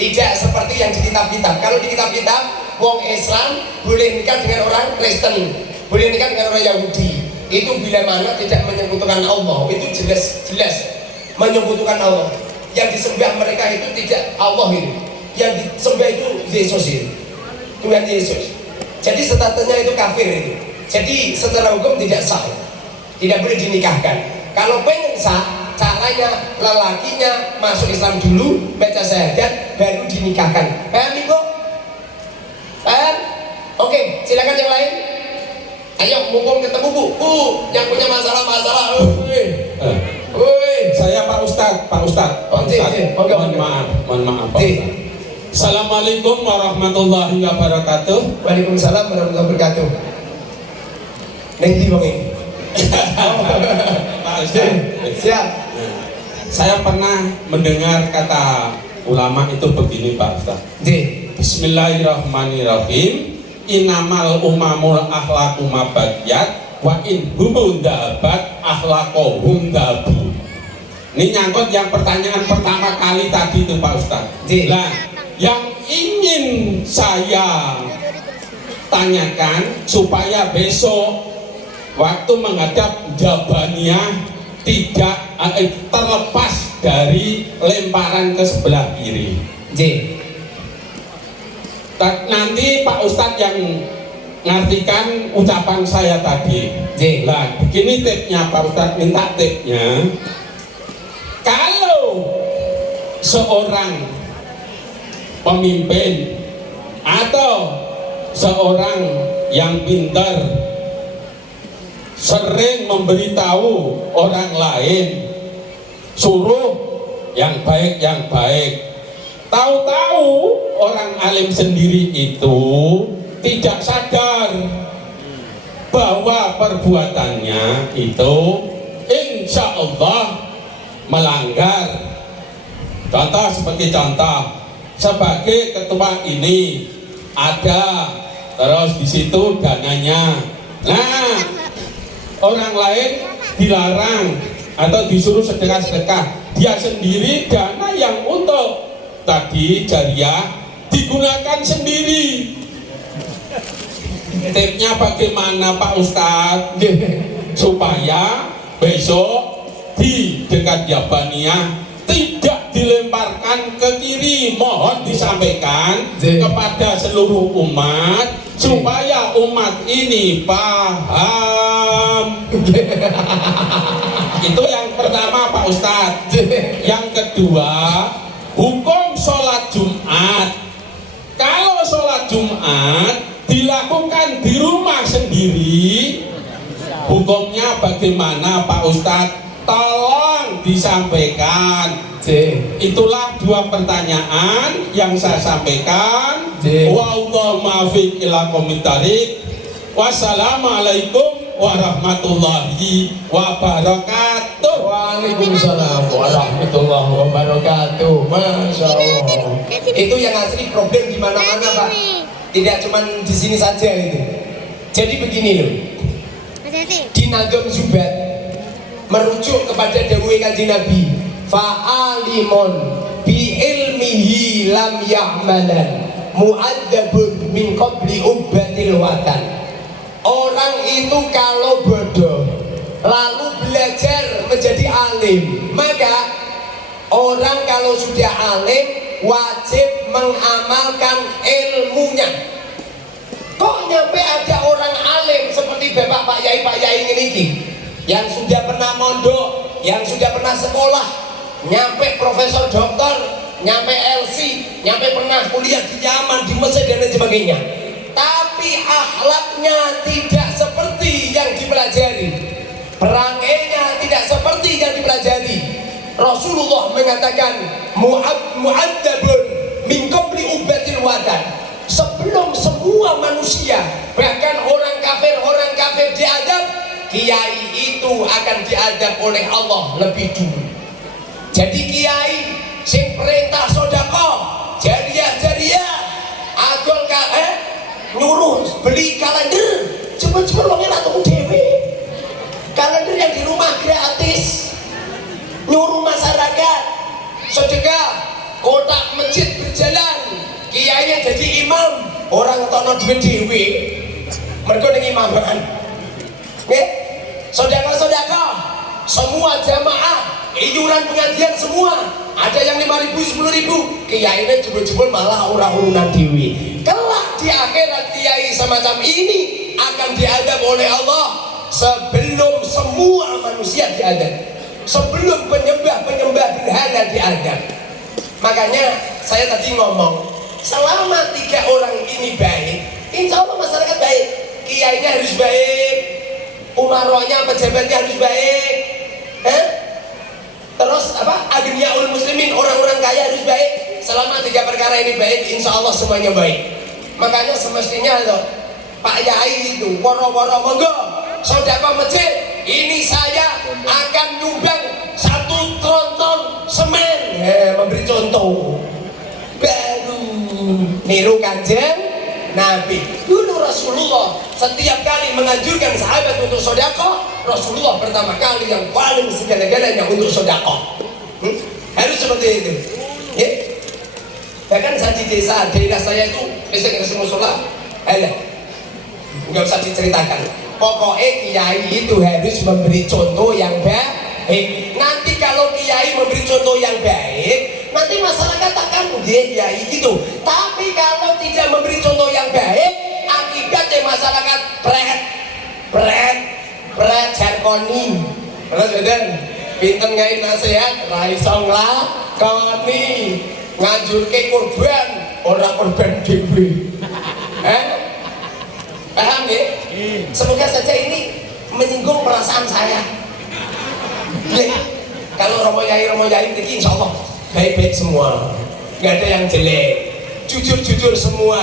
Tidak seperti yang di kitab-kitab. Kalau di kitab-kitab, wong Islam boleh nikah dengan orang Kristen, boleh nikah dengan orang Yahudi. Itu bila mana tidak menyebutkan Allah, itu jelas menyebutkan Allah. Yang disembah mereka itu tidak Allah itu, yang disembah itu Yesus itu, Tuhan Yesus. Jadi statusnya itu kafir itu. Jadi secara hukum tidak sah, tidak boleh dinikahkan. Kalau pengen sah, caranya lelakinya masuk Islam dulu, baca syahadat, baru dinikahkan. Paham Ibu? Paham? Oke, silakan yang lain. Ayo, mumpung ketemu Bu, yang punya masalah. Saya Pak Ustadz. Mohon maaf Pak Ustadz. Assalamualaikum warahmatullahi wabarakatuh. Waalaikumsalam warahmatullahi wabarakatuh. Nanti bang ini. Pak Ustadz. Siap. Saya pernah mendengar kata ulama itu begini Pak Ustadz. Bismillahirrahmanirrahim. Inamal umamul akhlaku mabadiyat wa in humu dabat akhlakohum dabu. Ini nyangkut yang pertanyaan pertama kali tadi itu Pak Ustadz. Nah, yang ingin saya tanyakan supaya besok waktu menghadap Jabaniyah tidak terlepas dari lemparan ke sebelah kiri. Nanti Pak Ustadz yang ngartikan ucapan saya tadi. Lah, begini tipnya Pak Ustadz, minta tipnya. Kalau seorang pemimpin atau seorang yang pintar sering memberitahu orang lain, suruh yang baik, tahu-tahu orang alim sendiri itu tidak sadar bahwa perbuatannya itu insya Allah melanggar. Contoh sebagai ketua ini ada, terus di situ dananya. Nah, orang lain dilarang atau disuruh sedekah-sedekah, dia sendiri dana yang untuk tadi jariah digunakan sendiri. Tipnya bagaimana Pak Ustadz? Supaya besok di dekat Jabaniyah tidak dilemparkan ke kiri. Mohon disampaikan kepada seluruh umat supaya umat ini paham. Itu yang pertama Pak Ustadz. Yang kedua, hukum sholat Jumat. Kalau sholat Jumat dilakukan di rumah sendiri, hukumnya bagaimana Pak Ustadz? Tolong disampaikan. Itulah dua pertanyaan yang saya sampaikan. Wallahu muwaffiq ila aqwamit thoriq. Wassalamualaikum warahmatullahi wabarakatuh. Waalaikumsalam warahmatullahi wabarakatuh. Masya Allah. Itu yang asli problem di mana-mana Pak. Tidak cuma di sini saja itu. Jadi begini loh. Di Nagam Zubat merujuk kepada dawuh Kanjeng Nabi, fa'alimun bi ilmihi lam ya'malan mu'adzabun min qabli ubbatil watan. Orang itu kalau bodoh lalu belajar menjadi alim, maka orang kalau sudah alim wajib mengamalkan ilmunya. Kok nyampe ada orang alim seperti Bapak Pak Yai ini yang sudah pernah mondok, yang sudah pernah sekolah, nyampe profesor doktor, nyampe LC, nyampe pernah kuliah di Yaman, di Mesir dan lain sebagainya, tapi akhlaknya tidak seperti yang dipelajari, perangainya tidak seperti yang dipelajari. Rasulullah mengatakan mu'adzabun min qabli ubbatil watan. Sebelum semua manusia, bahkan orang kafir diadab, kiai itu akan diadab oleh Allah lebih dulu. Jadi kiai sing perintah sedekah, jariah adol nyuruh beli kalender, cepet-cepet wong ora tuku dhewe. Kalender yang di rumah gratis. Nyuruh masyarakat sedekah, kotak masjid berjalan, kiainya jadi imam, orang tono duit dhewe. Mergo ning imaman. Nggih? Sedekah, semua jamaah, iuran pengajian semua, ada yang 5.000, 10.000, kiainya jebul-jebul malah orang urunan dewi. Kelak di akhirat kiai semacam ini akan diadab oleh Allah sebelum semua manusia diadab, sebelum penyembah berhala diadab. Makanya saya tadi ngomong, selama 3 orang ini baik, insya Allah masyarakat baik, kiainya harus baik, umarohnya, pejabatnya harus baik, terus agniyaul muslimin, orang-orang kaya harus baik. Selama 3 perkara ini baik, insya Allah semuanya baik. Makanya semestinya loh, Pak Yai itu woro-woro monggo sedekah masjid, ini saya akan nyumbang 1 tronton semen, memberi contoh baru niru Kanjeng Nabi. Dulu Rasulullah setiap kali menganjurkan sahabat untuk sedekah, Rasulullah pertama kali yang paling segala-galanya untuk sedekah. Harus seperti itu. Ya? Bahkan saya di desa, daerah saya itu bisa musola, nggak usah diceritakan. Pokoknya kiai itu harus memberi contoh yang baik. Nanti kalau kiai memberi contoh yang baik, nanti masyarakat akan kiai gitu. Tapi kalau tidak memberi contoh yang baik, akibatnya masyarakat pret jarkoni. Terus bener, pinten ngai nasihat, raisong lah kami ngajurke kurban, orang kurban dewe. Paham ya? Semoga saja ini menyinggung perasaan saya. Kalau Romo Yai ini insya Allah baik-baik semua, nggak ada yang jelek, jujur semua.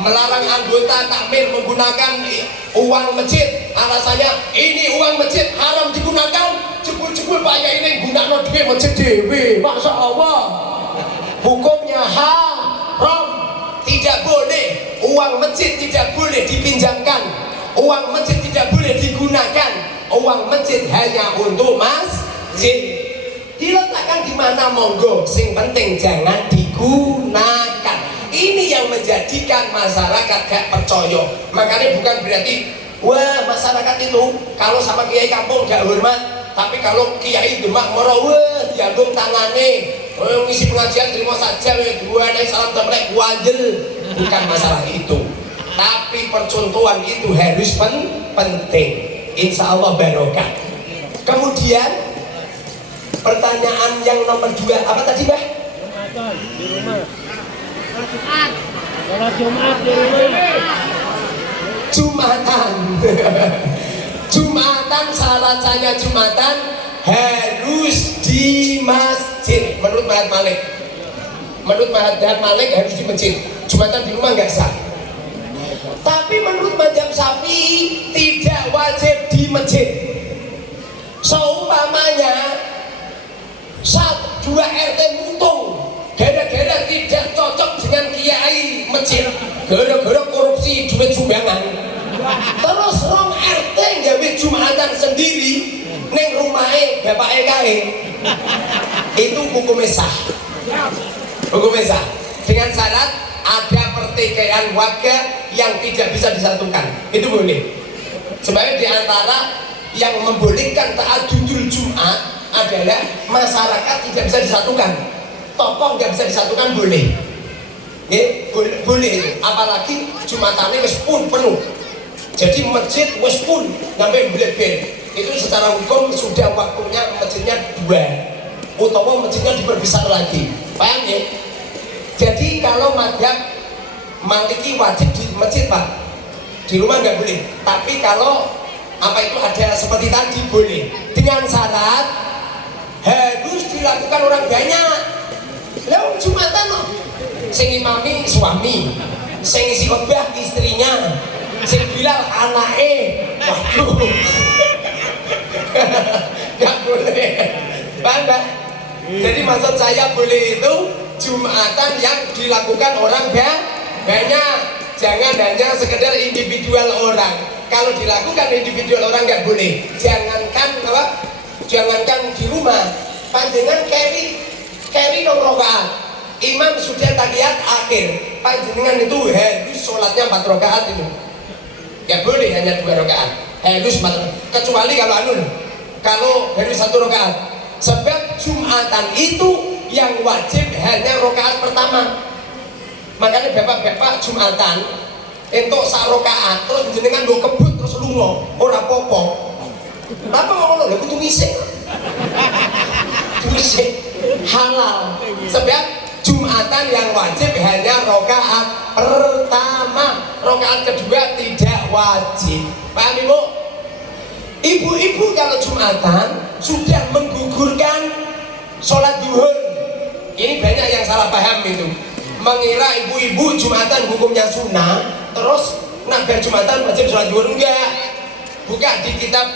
Melarang anggota takmir menggunakan uang masjid, alasannya ini uang masjid haram digunakan, jebul-jebul Pak Yai ini gunakan duit masjid dewe. Masya Allah, hukumnya haram. Tidak boleh, uang masjid tidak boleh dipinjamkan Uang masjid tidak boleh digunakan. Uang masjid hanya untuk masjid. Diletakkan di mana monggo, sing penting jangan digunakan. Ini yang menjadikan masyarakat gak percaya. Makanya bukan berarti wah masyarakat itu kalau sama kiai kampung gak hormat, tapi kalau kiai Demak Moro wah diambung tangane, ngisi pengajian terima saja, dua naik salam templek wajel. Bukan masalah itu, tapi percontohan itu harus penting. Insya Allah barokah. Kemudian pertanyaan yang nomor 2 apa tadi, Mbah? Di rumah. Sholat Jumat di rumah. Jumatan. Jumatan, syaratnya Jumatan harus di masjid. Menurut Mahat Malik. Menurut Mahat Malik harus di masjid. Jumatan di rumah nggak sah. Tapi menurut mazhab Syafi'i tidak wajib di masjid. Seumpamanya 1-2 RT mutung gara-gara tidak cocok dengan kiai masjid, gara-gara korupsi duit sumbangan, terus rong RT gawe Jumatan sendiri neng rumahnya bapak kae, itu hukumnya sah. Hukumnya sah dengan syarat ada pertikaian warga yang tidak bisa disatukan, itu boleh. Sebagai diantara yang membolehkan ta'adudul Jumat adalah masyarakat tidak bisa disatukan, tokoh nggak bisa disatukan boleh. Boleh itu, apalagi Jumatannya wis pun penuh, jadi masjid wis pun sampai belet-belet, itu secara hukum sudah waktunya masjidnya 2 utawa masjidnya diperbesar lagi, paham ya? Jadi kalau mazhab Maliki wajib di masjid Pak, di rumah nggak boleh. Tapi kalau apa itu ada seperti tadi boleh, dengan syarat harus dilakukan orang banyak. Lalu Jumatan no, sing imami suami, sing isi khotbah istrinya, sing bilal anake. Waduh, nggak boleh, paham? Jadi maksud saya boleh itu Jumatan yang dilakukan orang banyak, jangan hanya sekedar individual orang. Kalau dilakukan individual orang nggak boleh. Jangankan apa? Jangankan di rumah, panjenengan carry nong rakaat. Imam sudah tahiyat akhir, panjenengan itu harus sholatnya 4 rakaat itu. Nggak boleh hanya 2 rakaat, harus 4 rakaat. Kecuali kalau harus 1 rakaat. Sebab Jumatan itu yang wajib hanya rakaat pertama. Makanya bapak-bapak Jumatan entuk sak rakaat terus jenengan nggo kebut terus lunga ora apa-apa. Apa ngono lho kudu ngising. Ngising halal. Sebab Jumatan yang wajib hanya rakaat pertama, rakaat kedua tidak wajib. Paham Ibu? Ibu-ibu kalau Jumatan sudah menggugurkan sholat duhur. Ini banyak yang salah paham itu, mengira ibu-ibu Jumatan hukumnya sunnah, terus nak Jumatan wajib sholat duhur. Enggak, buka di kitab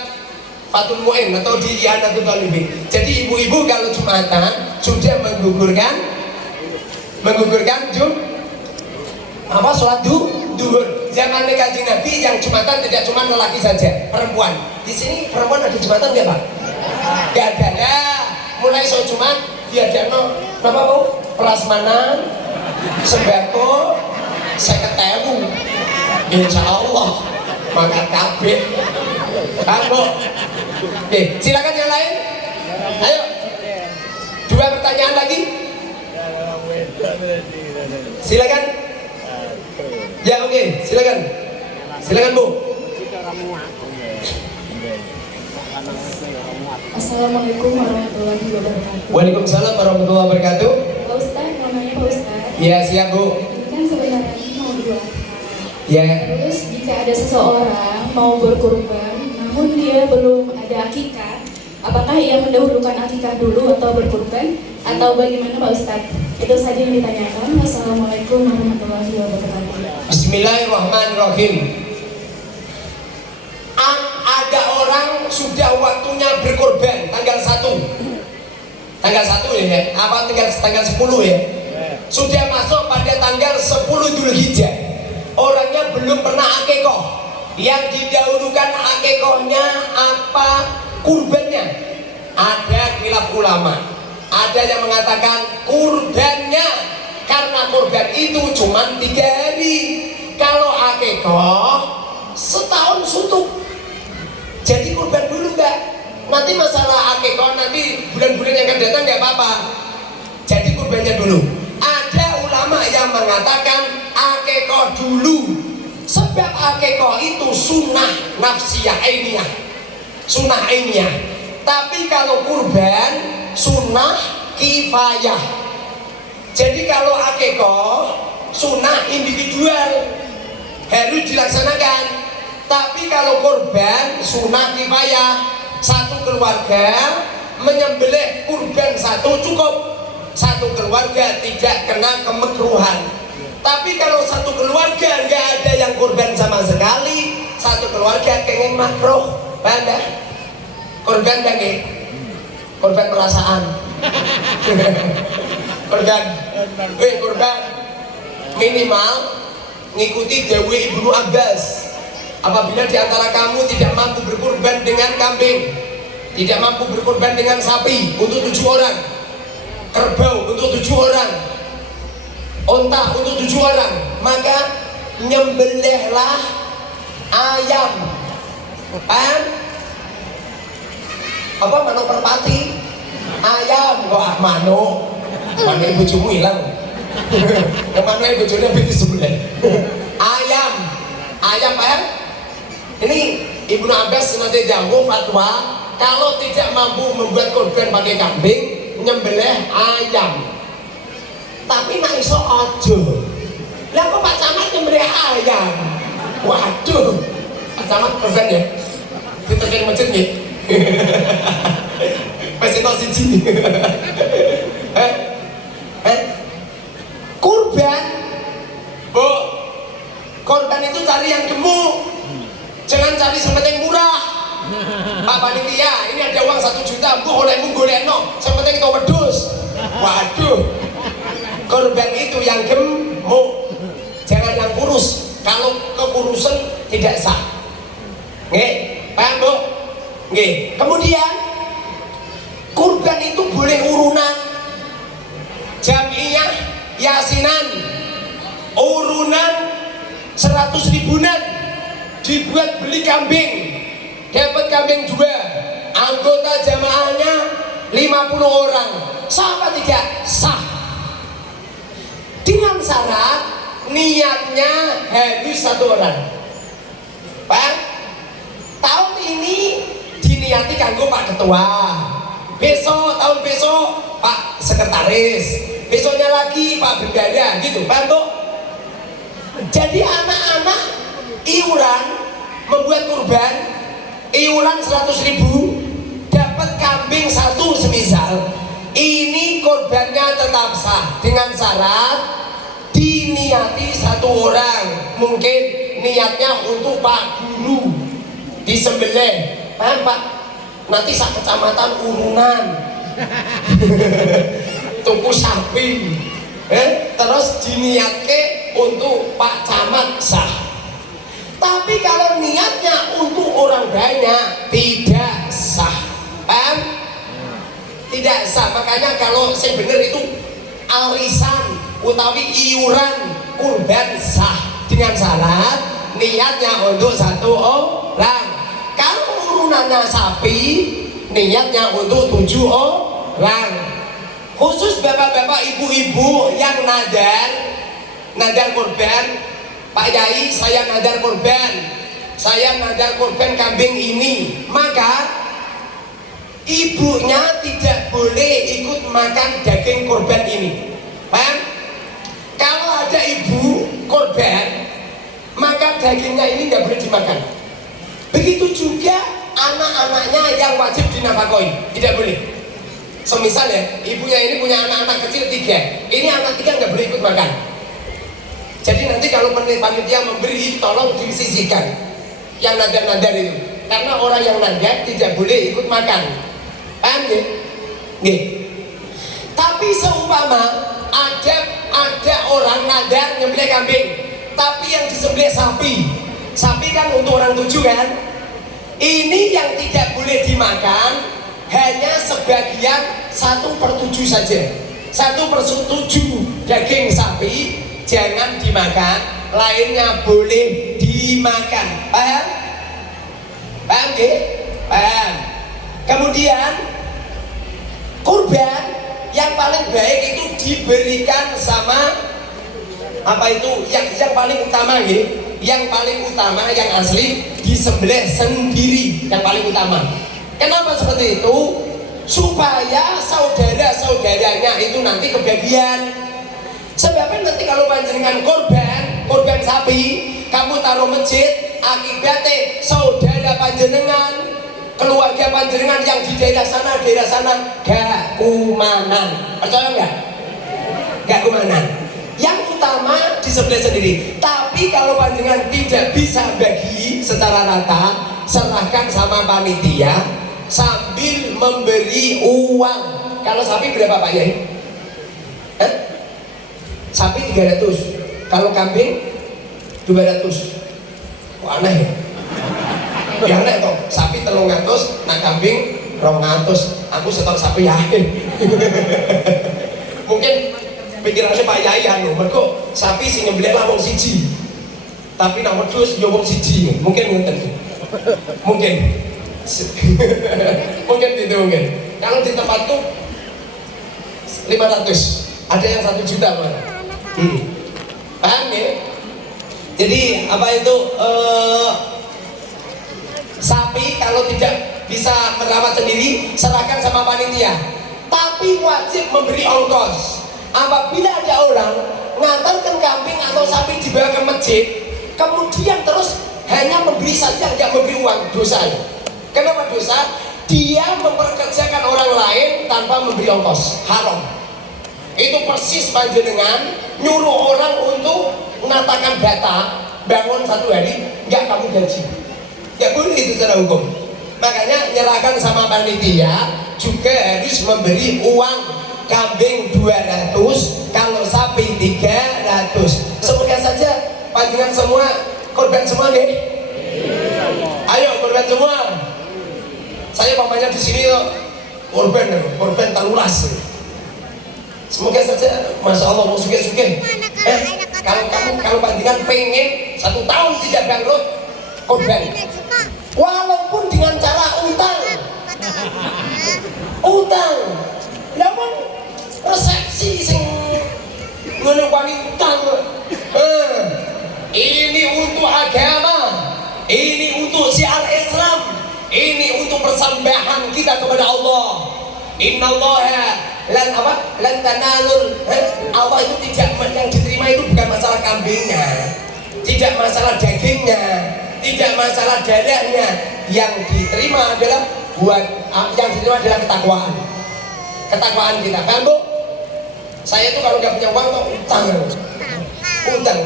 Fathul Mu'in atau di Ihanatul Talibin. Jadi ibu-ibu kalau Jumatan sudah menggugurkan sholat duhur. Zaman Kanjeng Nabi yang Jumatan tidak cuma lelaki saja, perempuan. Di sini perempuan ada Jumatan nggak Pak? Nggak ada lah. Mulai sholat Jumat diadakan apa Bu? Prasmanan, sembako, 50.000. Insya Allah makan kabeh. Bu. Oke, silakan yang lain. Ayo. 2 pertanyaan lagi. Silakan. Ya oke, silakan. Silakan Bu. Assalamualaikum warahmatullahi wabarakatuh. Waalaikumsalam warahmatullahi wabarakatuh. Pak Ustadz, mau nanya Pak Ustadz. Ya siap Bu. Ini kan sebenarnya mau dua. Ya. Terus jika ada seseorang mau berkurban, namun dia belum ada akikah, apakah ia mendahulukan akikah dulu atau berkurban, atau bagaimana Pak Ustadz? Itu saja yang ditanyakan. Wassalamualaikum warahmatullahi wabarakatuh. Bismillahirrahmanirrahim. Ada orang sudah waktunya berkorban tanggal 1 ya, apa tanggal 10 ya, sudah masuk pada tanggal 10 Dzulhijjah, orangnya belum pernah akikoh, Yang didahulukan akikohnya apa kurbannya? Ada khilaf ulama. Ada yang mengatakan kurbannya, karena kurban itu cuma 3 hari. Kalau akikoh setahun suntuk. Jadi kurban dulu enggak. Nanti masalah akikoh nanti bulan-bulan yang akan datang nggak apa-apa. Jadi kurbannya dulu. Ada ulama yang mengatakan akikoh dulu. Sebab akikoh itu sunnah nafsiyah ainiyah, sunnah ainiyah. Tapi kalau kurban sunnah kifayah. Jadi kalau akikoh sunnah individual harus dilaksanakan. Tapi kalau kurban sunnah kifayah, satu keluarga menyembelih kurban satu cukup. Satu keluarga tidak kena kemakruhan. Tapi kalau satu keluarga nggak ada yang kurban sama sekali, satu keluarga pengen makruh, paham dah? Kurban bagi, kurban perasaan, kurban minimal ngikuti Dewi Ibnu Abbas. Apabila di antara kamu tidak mampu berkurban dengan kambing, tidak mampu berkurban dengan sapi untuk 7 orang, kerbau untuk 7 orang, onta untuk 7 orang, maka nyembelihlah ayam. Paham? Apa manuk perpati? Ayam kok manuk. Manuk bojomu hilang. Yang manuk bojone habis sebelah. Ayam. Ayam paham? Ini Ibnu Abbas nanti jawab fatwa, kalau tidak mampu membuat korban pakai kambing, nyembelih ayam. Tapi nak iso aja. Lah kok Pak Camat nyembelih ayam? Waduh. Pak Camat korban ya? Kita ke masjid nggih. Pasti tok siji. Kurban. Bu, korban itu cari yang gemuk. Jangan cari yang murah. Pak panitia, ini ada uang 1 juta, bu olehmu golekno. Yang penting kita wedhus. Waduh. Korban itu yang gemuk, jangan yang kurus. Kalau kekurusan tidak sah. Nggih, paham bu? Nggih. Kemudian kurban itu boleh urunan, jamiah, yasinan, urunan 100 ribuan, dibuat beli kambing, dapat kambing 2, anggota jamaahnya 50 orang. Sah apa tidak? Sah. Dengan syarat niatnya harus 1 orang. Pak, tahun ini diniati kanggo Pak Ketua, tahun besok Pak Sekretaris, besoknya lagi Pak Bendara, gitu Pak Bu. Jadi anak-anak iuran membuat kurban, iuran 100 ribu, dapat kambing 1 semisal. Ini korbannya tetap sah dengan syarat diniati 1 orang. Mungkin niatnya untuk Pak Guru disembelih, paham Pak? Nanti sak kecamatan urunan tuku sapi, terus diniatke untuk Pak Camat, sah. Tapi kalau niatnya untuk orang banyak tidak sah, paham? Tidak sah. Makanya kalau saya benar itu arisan utawi iuran kurban sah dengan syarat niatnya untuk 1 orang. Kalau urunannya sapi, niatnya untuk 7 orang. Khusus bapak-bapak, ibu-ibu yang nadar kurban, Pak Yai saya nadar kurban kambing ini, maka ibunya tidak boleh ikut makan daging kurban ini. Paham? Kalau ada ibu kurban, maka dagingnya ini nggak boleh dimakan. Begitu juga anak-anaknya yang wajib dinafkahi, tidak boleh. Semisal ya, ibunya ini punya anak-anak kecil 3, ini anak 3 nggak boleh ikut makan. Jadi nanti kalau panitia memberi, tolong disisihkan yang nadar-nadar itu, karena orang yang nadar tidak boleh ikut makan. Paham ya? Nggih. Tapi seumpama ada orang nadar nyembelih kambing, tapi yang disembelih sapi, Sapi kan untuk orang 7 kan. Ini yang tidak boleh dimakan hanya sebagian 1/7 saja. 1/7 daging sapi jangan dimakan, lainnya boleh dimakan. Paham? Paham ya? Paham. Kemudian kurban yang paling baik itu diberikan sama apa itu yang paling utama ya. Yang paling utama, yang asli disembelih sendiri, yang paling utama. Kenapa seperti itu? Supaya saudara-saudaranya itu nanti kebagian. Sebabnya nanti kalau panjenengan korban sapi, kamu taruh masjid, akibatnya saudara panjenengan, keluarga panjenengan yang di daerah sana gak kumanan. Percaya nggak? Gak kumanan. Yang utama disembelih sendiri. Tapi kalau panjenengan tidak bisa bagi secara rata, serahkan sama panitia sambil memberi uang. Kalau sapi berapa Pak Yai? Sapi 300. Kalau kambing 200. Kok aneh ya? Ya aneh toh. Sapi 300, nah kambing 200. Aku setor sapi ya. Mungkin pikirannya Pak Yai anu, mergo sapi sing nyembelih wong siji. Tapi nang wedhus yo wong siji. Mungkin ngoten. Mungkin. Mungkin itu mungkin. Kalau di tempatku 500. Ada yang 1 juta malah. Paham ya? Jadi apa itu sapi kalau tidak bisa merawat sendiri serahkan sama panitia. Tapi wajib memberi ongkos. Apabila ada orang ngantarkan kambing atau sapi dibawa ke masjid, kemudian terus hanya memberi saja, nggak memberi uang, dosa. Kenapa dosa? Dia memperkerjakan orang lain tanpa memberi ongkos, haram. Itu persis panjenengan nyuruh orang untuk menatakan bata, bangun 1 hari, nggak kamu gaji. Nggak boleh itu secara hukum. Makanya nyerahkan sama panitia juga harus memberi uang. Kambing 200, kalau sapi 300. Semoga saja panjenengan semua korban semua nih. Ayo korban semua. Saya pamannya di sini loh. Korban telulas. Semoga saja, masya Allah mau suge-suge. Kalau panjenengan pengen 1 tahun tidak bangkrut, korban. Walaupun dengan cara utang. Namun resepsi sing ngene wanita. Ini untuk agama, ini untuk syiar Islam, ini untuk persembahan kita kepada Allah. Innallaha lan tanalul. Allah itu tidak, yang diterima itu bukan masalah kambingnya, tidak masalah dagingnya, tidak masalah darahnya. Yang diterima adalah ketakwaan. Ketakwaan kita, kan Bu? Saya tuh kalau nggak punya uang tuh utang.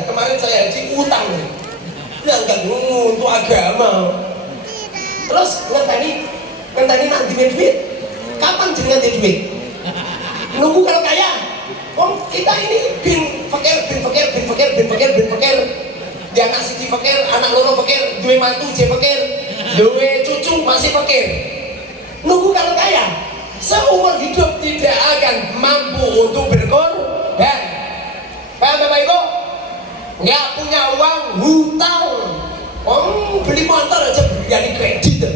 Kemarin saya haji utang, nggak untuk agama. Terus ngenteni nanti duit. Kapan jenengan duit? Nunggu kalau kaya. Oh kita ini bin fakir. Dia anak siji fakir, anak loro fakir, dua mantu je fakir, dua cucu masih fakir. Nunggu kalau kaya. Seumur hidup tidak akan mampu untuk berkorban. Paham Bapak Ibu? Nggak punya uang, hutang. Beli motor aja berani kredit.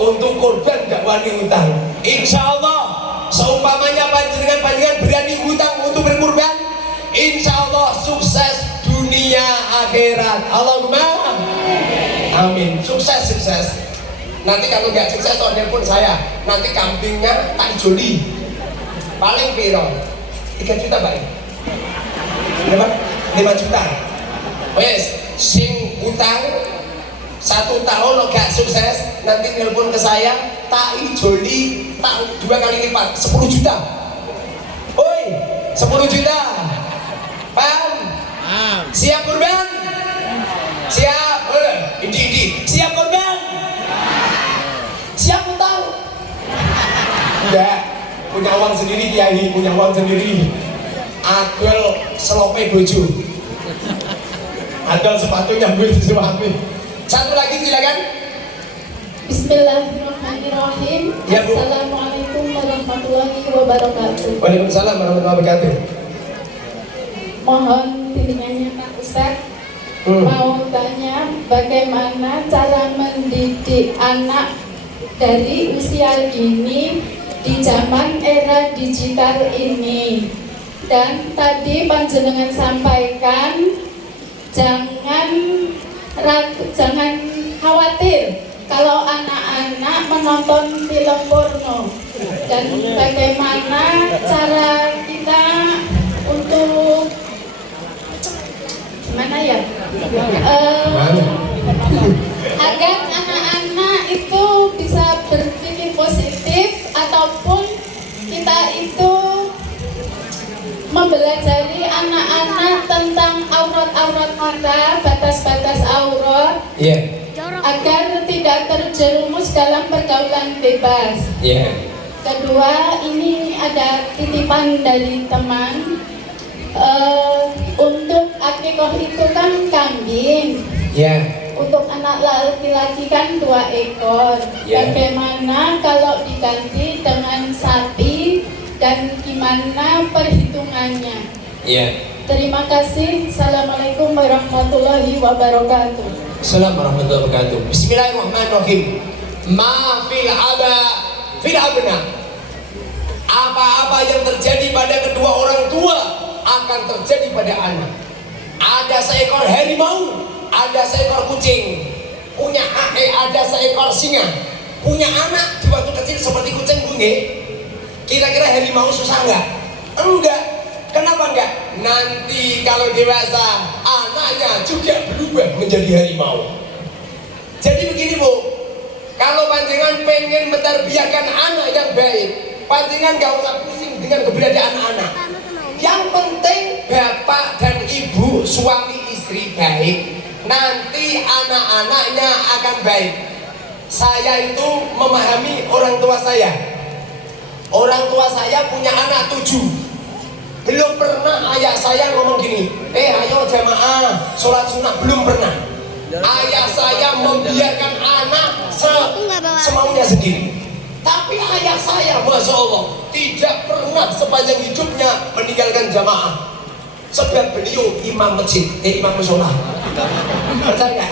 Untuk korban nggak wani hutang. Insya Allah, seumpamanya panjenengan berani hutang untuk berkorban, insya Allah sukses dunia akhirat. Allahumma amin. Sukses. Nanti kalau nggak sukses telepon saya, nanti kambingnya tak joli paling piro 3 juta Pak. Berapa? 5 juta. Wes sing utang 1 tahun lo gak sukses, nanti telepon ke saya tak joli tak 2 kali lipat 10 juta. Oi 10 juta. Paham? Siap kurban? Siap. Ini siap kurban? Siap utang? Enggak, punya uang sendiri Kiai, punya uang sendiri. Agel selope bojo. Ada sepatunya gue suami. Satu lagi silakan. Bismillahirrahmanirrahim. Ya, Bu. Assalamualaikum warahmatullahi wabarakatuh. Waalaikumsalam warahmatullahi wabarakatuh. Mohon bimbingannya Pak Ustadz. Mau tanya bagaimana cara mendidik anak dari usia dini di zaman era digital ini. Dan tadi panjenengan sampaikan jangan khawatir kalau anak-anak menonton film porno. Dan bagaimana cara kita untuk gimana ya? Agar anak-anak itu bisa berpikir positif ataupun kita itu mempelajari anak-anak tentang aurat-aurat mata, batas-batas aurat, agar tidak terjerumus dalam pergaulan bebas. Kedua, ini ada titipan dari teman. Untuk akikoh itu kan kambing. Untuk anak laki-laki kan 2 ekor. Bagaimana kalau diganti dengan sapi dan gimana perhitungannya? Terima kasih. Assalamualaikum warahmatullahi wabarakatuh. Assalamualaikum warahmatullahi wabarakatuh. Bismillahirrahmanirrahim. Ma fil aba fil abna. Apa-apa yang terjadi pada kedua orang tua akan terjadi pada anak. Ada seekor harimau, ada seekor kucing, punya ada seekor singa, punya anak di waktu kecil seperti kucing bunyi. Kira-kira harimau susah enggak? Enggak. Kenapa enggak? Nanti kalau dewasa anaknya juga berubah menjadi harimau. Jadi begini Bu, kalau panjenengan pengen mentarbiyakan anak yang baik, panjenengan gak usah pusing dengan keberadaan anak. Yang penting bapak dan ibu, suami istri baik, nanti anak-anaknya akan baik. Saya itu memahami orang tua saya. Orang tua saya punya anak 7. Belum pernah ayah saya ngomong gini, ayo jamaah sholat sunnah, belum pernah. Ayah saya membiarkan anak semaunya sendiri. Tapi ayah saya, Masya Allah, tidak pernah sepanjang hidupnya meninggalkan jamaah. Sebab beliau imam masjid, imam musola. Percaya nggak?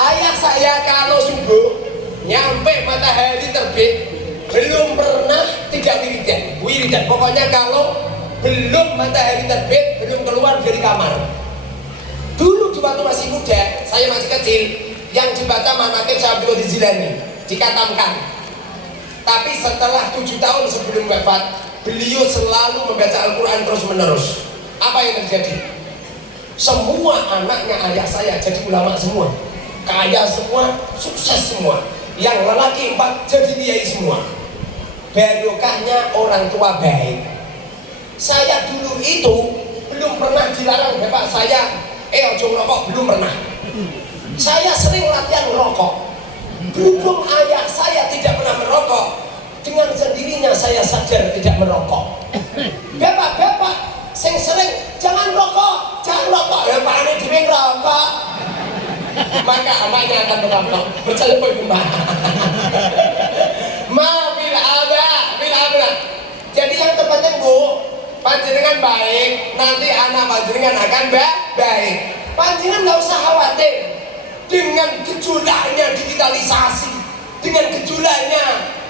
Ayah saya kalau subuh nyampe matahari terbit, belum pernah tidak wiridan. Pokoknya kalau belum matahari terbit, belum keluar dari kamar. Dulu di waktu masih muda, saya masih kecil, yang dibaca manaqib Syekh Abdul Qadir Jilani dikatamkan. Tapi setelah 7 tahun sebelum wafat, beliau selalu membaca Al-Quran terus menerus. Apa yang terjadi? Semua anaknya ayah saya jadi ulama semua, kaya semua, sukses semua. Yang lelaki 4 jadi kiai semua. Barokahnya orang tua baik. Saya dulu itu belum pernah dilarang bapak saya, ojo ngerokok, belum pernah. Saya sering latihan ngerokok. Berhubung ayah saya tidak pernah merokok, dengan sendirinya saya sadar tidak merokok. Bapak-bapak sing sering jangan rokok, ya Pak Ane dhewe ngerokok. Maka anaknya akan merokok. Percaya apa itu Mbak? Bil abna. Jadi yang terpenting Bu, panjenengan baik, nanti anak panjenengan akan baik. Panjenengan nggak usah khawatir. Dengan gejolaknya digitalisasi, dengan gejolaknya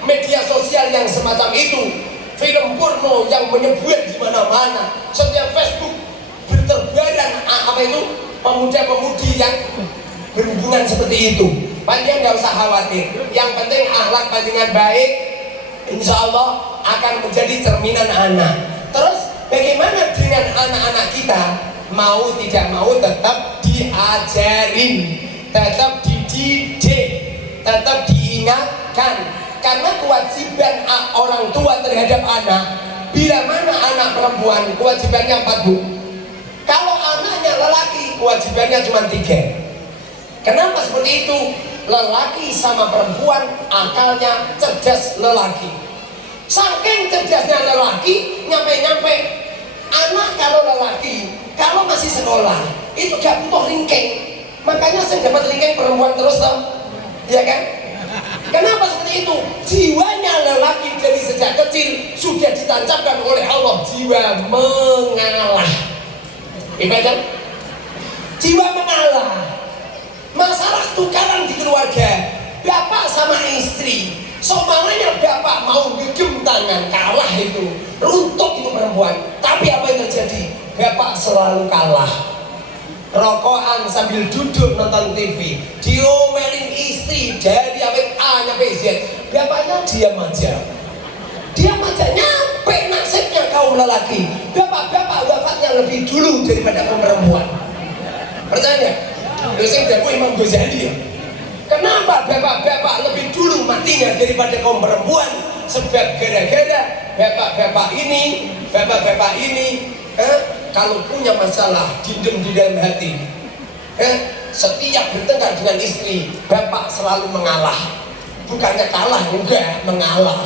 media sosial yang semacam itu, film porno yang menyebar di mana-mana, setiap Facebook berterbaran pemuda-pemudi yang berhubungan seperti itu. Panjenengan nggak usah khawatir. Yang penting akhlak panjenengan baik, insya Allah akan menjadi cerminan anak. Terus bagaimana dengan anak-anak kita? Mau tidak mau tetap diajarin, tetap dididik, tetap diingatkan. Karena kewajiban orang tua terhadap anak, bila mana anak perempuan kewajibannya 4 Bu. Kalau anaknya lelaki kewajibannya cuma 3. Kenapa seperti itu? Lelaki sama perempuan akalnya cerdas lelaki. Saking cerdasnya lelaki, nyampe-nyampe anak kalau lelaki, kalau masih masih sekolah itu gak butuh ringkeng. Makanya saya dapat ringkeng perempuan terus toh, ya kan? Kenapa seperti itu? Jiwanya lelaki dari sejak kecil sudah ditancapkan oleh Allah jiwa mengalah. Ibadah jiwa mengalah. Masalah tukaran di keluarga, bapak sama istri, soalnya bapak mau gegem tangan, kalah itu, runtuh itu perempuan. Tapi apa yang terjadi? Bapak selalu kalah. Rokokan sambil duduk nonton TV, diomelin istri dari A nyampe Z, bapaknya diam aja. Diam aja, nyampe nasibnya kaum lelaki. Bapak-bapak wafatnya lebih dulu daripada kaum perempuan. Percaya? Dosen jago Imam Ghazali ya. Kenapa bapak-bapak lebih dulu matinya daripada kaum perempuan? Sebab gara-gara bapak-bapak ini kalau punya masalah dendam di dalam hati, setiap bertengkar dengan istri, bapak selalu mengalah. Bukannya kalah, enggak, mengalah.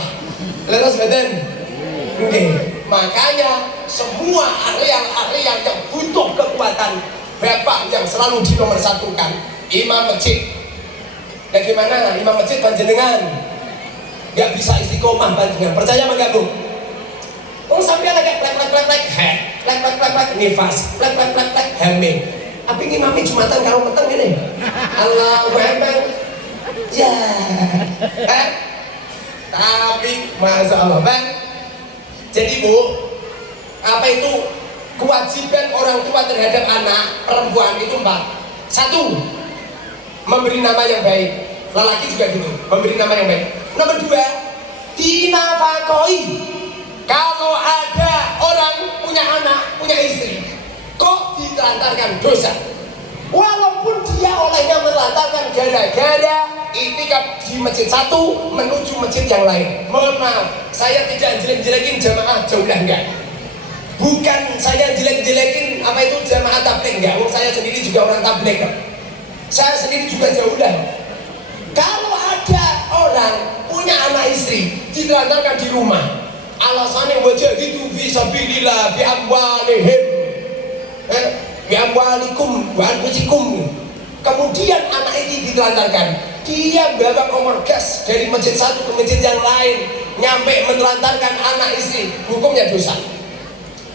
Lepas badan? Oke. Makanya semua area-area yang butuh kekuatan, bapak yang selalu dinomorsatukan. Imam masjid. Bagaimana imam masjid panjenengan? Gak bisa istiqomah panjenengan. Percaya apa enggak, Bu? Oh sampai lagi plek nifas, plek hamil. Apa ngimami Jumatan karo peteng ini? Allahu Akbar. Ya. Tapi Masya Allah, Bang. Jadi Bu, apa itu kewajiban orang tua terhadap anak perempuan itu 4. 1, memberi nama yang baik. Lelaki juga gitu, memberi nama yang baik. Nomor 2, dinafakoi. Kalau ada orang punya anak, punya istri, kok ditelantarkan dosa? Walaupun dia olehnya menelantarkan gara-gara itikaf di masjid satu menuju masjid yang lain. Mohon maaf, saya tidak jelek-jelekin jamaah jaulah enggak. Bukan saya jelek-jelekin apa itu jamaah tabligh enggak. Saya sendiri juga orang tabligh. Saya sendiri juga jaulah. Kalau ada orang punya anak istri ditelantarkan di rumah, alasannya wajah itu fisabilillah bi amwalihim bi amwalikum wa anfusikum. Kemudian anak ini ditelantarkan, dia bawa kompor gas dari masjid satu ke masjid yang lain, nyampe menelantarkan anak istri, hukumnya dosa.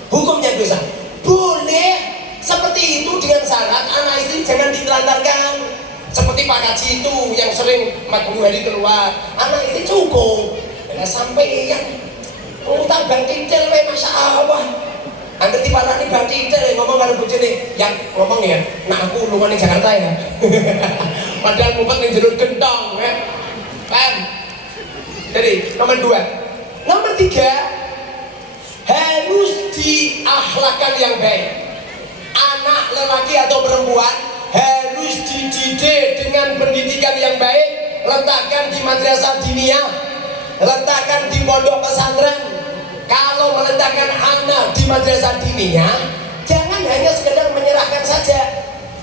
Hukumnya dosa. Boleh seperti itu dengan syarat anak istri jangan ditelantarkan. Seperti Pak Kaji itu yang sering 40 hari keluar, anak istri cukup. Nah, sampai yang utang bang tintel we Masya Allah. Angger diparani bang tintel ngomong karo bojone, yang ngomong ya, nah aku lunga ning Jakarta ya. Padahal ngumpet ning jero gentong ya. Kan? Jadi nomor 2. Nomor 3, harus diakhlakkan yang baik. Anak lelaki atau perempuan harus dididik dengan pendidikan yang baik. Letakkan di madrasah diniyah, letakkan di pondok pesantren. Kalau meletakkan anak di madrasah diniyah, jangan hanya sekedar menyerahkan saja.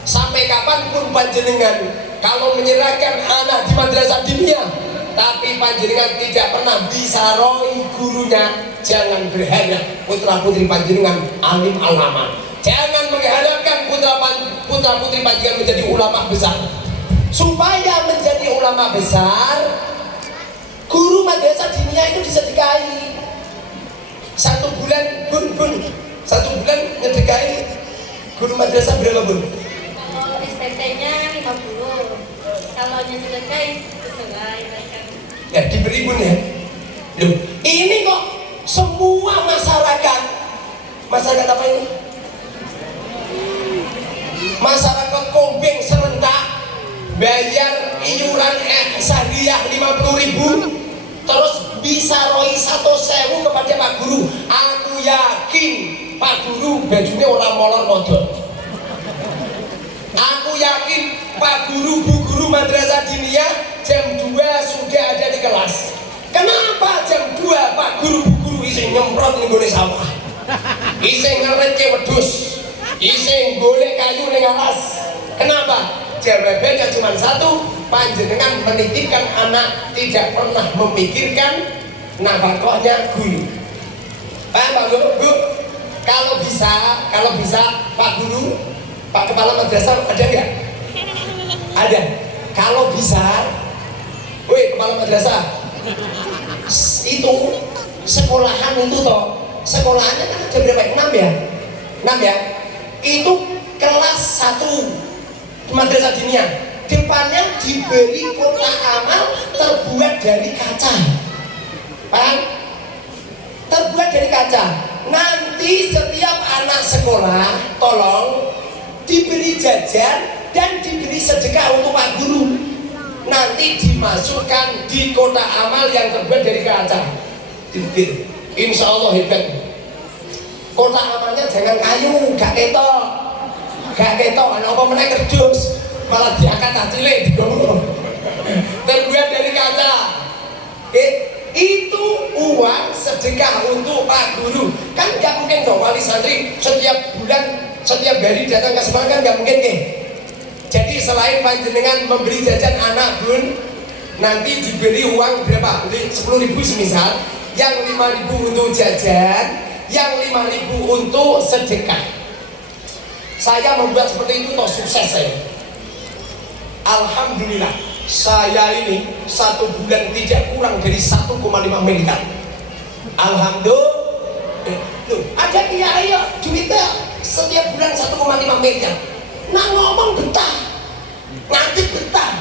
Sampai kapanpun panjenengan kalau menyerahkan anak di madrasah diniyah, tapi panjenengan tidak pernah bisa roi gurunya, jangan berharap putra putri panjenengan alim alama. Jangan mengharapkan putra putri panjenengan menjadi ulama besar. Supaya menjadi ulama besar, guru madrasah diniyah itu disedekahi. 1 bulan, bun, 1 bulan ngedekahi guru madrasah berapa, Bun? Kalau SPT-nya 50, kalau sedekah sesuai mereka. Ya diberi, Bun ya. Loh, ini kok semua masyarakat apa ini? Masyarakat Kombeng serentak bayar iuran syariah 50.000, terus bisa roi 1.000 kepada Pak Guru. Aku yakin Pak Guru bajunya orang molor modal. Aku yakin Pak Guru, Bu Guru madrasah diniyah jam 2 sudah ada di kelas. Kenapa jam 2 Pak Guru, Bu Guru iseng nyemprot ning gone sawah, iseng ngereke wedhus, iseng golek kayu ning alas? Kenapa? Jawabannya cuma 1, panjenengan menitipkan anak tidak pernah memikirkan nafkahnya guru. Paham Pak Bu? kalau bisa Pak Guru, Pak Kepala Madrasah ada nggak? Ada. Kalau bisa, woi Kepala Madrasah, itu sekolahan itu toh, sekolahannya kan ada berapa? 6 ya? 6 ya? Itu kelas 1 Madrasah Diniyah. Depannya diberi kotak amal terbuat dari kaca. Paham? Terbuat dari kaca. Nanti setiap anak sekolah tolong diberi jajan dan diberi sedekah untuk Pak Guru. Nanti dimasukkan di kotak amal yang terbuat dari kaca. Insya Allah hebat. Kotak amalnya jangan kayu, gak ketok, anak apa meneh kerdus, malah diangkat cilik terbuat dari kaca. Itu uang sedekah untuk Pak Guru. Kan nggak mungkin dong wali santri setiap bulan, setiap hari datang ke sekolah, kan nggak mungkin nih. Jadi selain panjenengan memberi jajan anak bun, nanti diberi uang berapa? 10.000 semisal, yang 5.000 untuk jajan, yang 5.000 untuk sedekah. Saya membuat seperti itu toh sukses saya. Alhamdulillah, saya ini 1 bulan tidak kurang dari 1,5 miliar. Alhamdulillah. Ada kiai duitnya setiap bulan 1,5 miliar. Nah ngomong betah, ngaji betah.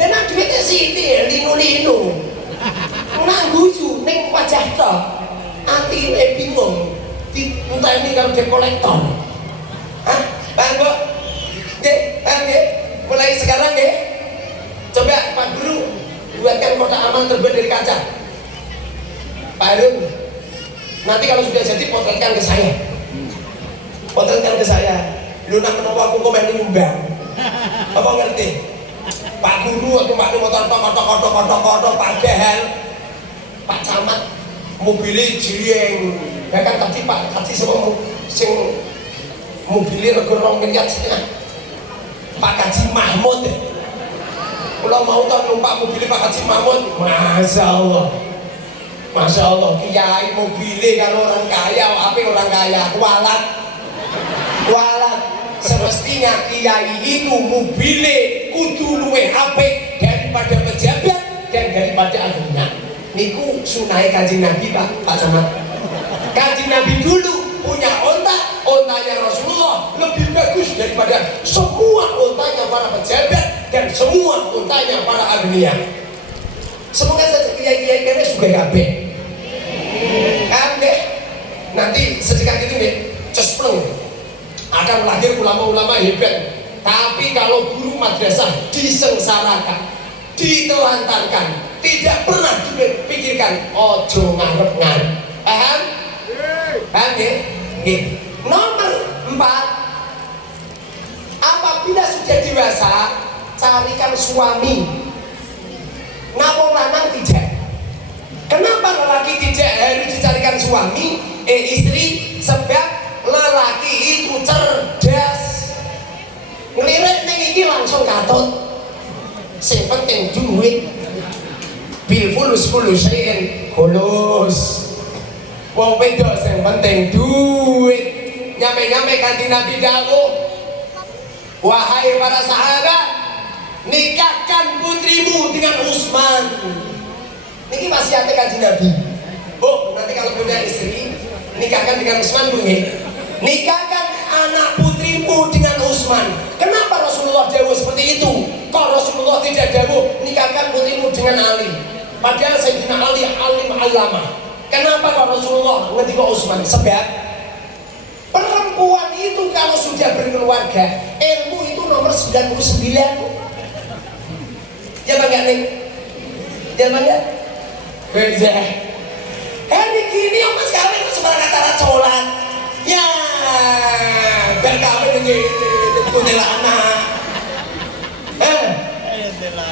Nah duitnya sithik linu-linu. Nah guyu ning wajah tok. Atine bingung. Entah ini kalau dia kolektor. Hah? Paham Bu? Nggih, paham nggih? Mulai sekarang nggih. Coba Pak Guru buatkan kotak amal terbuat dari kaca. Pak Harun, nanti kalau sudah jadi potretkan ke saya. Potretkan ke saya. Lu nak kenapa aku komen nyumbang? Apa ngerti? Pak Guru aku Pak motor kotok padahal Pak Camat mobilnya jirieng. Bahkan tadi Pak semua sing mobilnya rego 2 miliar setengah. Pak Haji Mahmud. Kalau mau tak numpak mobilnya Pak Haji Mahmud, Masya Allah, kiai mobilnya kalau orang kaya, apa orang kaya, kualat. Semestinya kiai itu mobilnya kudu luwih apik daripada pejabat dan daripada agamanya. Niku sunai Kanjeng Nabi Pak Camat. Kanjeng Nabi dulu punya ontanya Rasulullah lebih bagus daripada semua ontanya para pejabat dan semua ontanya para agniya. Semoga saja kiai-kiai kene suka kabeh. Kabeh nanti sedekah gitu nih, cespleng akan lahir ulama-ulama hebat. Tapi kalau guru madrasah disengsarakan, ditelantarkan, tidak pernah dipikirkan, ojo ngarep-ngarep. Paham? Paham ya? Nomor 4, apabila sudah dewasa, carikan suami. Namun lanang tidak. Kenapa lelaki tidak harus dicarikan suami? Istri, sebab lelaki itu cerdas. Ngelirik ning iki langsung katut. Sing penting duit. Bil fulus syai'in khulus. Wong wedok sing penting duit. Nyampe-nyampe Kanjeng Nabi dawuh, wahai para sahabat, nikahkan putrimu dengan Utsman. Niki wasiatnya Kanjeng Nabi. Bu, nanti kalau punya istri, nikahkan dengan Utsman, Bu. Nikahkan anak putrimu dengan Utsman. Kenapa Rasulullah dawuh seperti itu? Kok Rasulullah tidak dawuh nikahkan putrimu dengan Ali? Padahal Sayyidina Ali alim alama. Kenapa kok Rasulullah ngendika Utsman? Sebab perempuan itu kalau sudah berkeluarga, ilmu itu nomor 99. Ya Bang Ning? Ya Bang ya? Beda. Hari gini Mas kawin sebarang acara sholat. Ya, biar kawin gitu, kuntilah anak.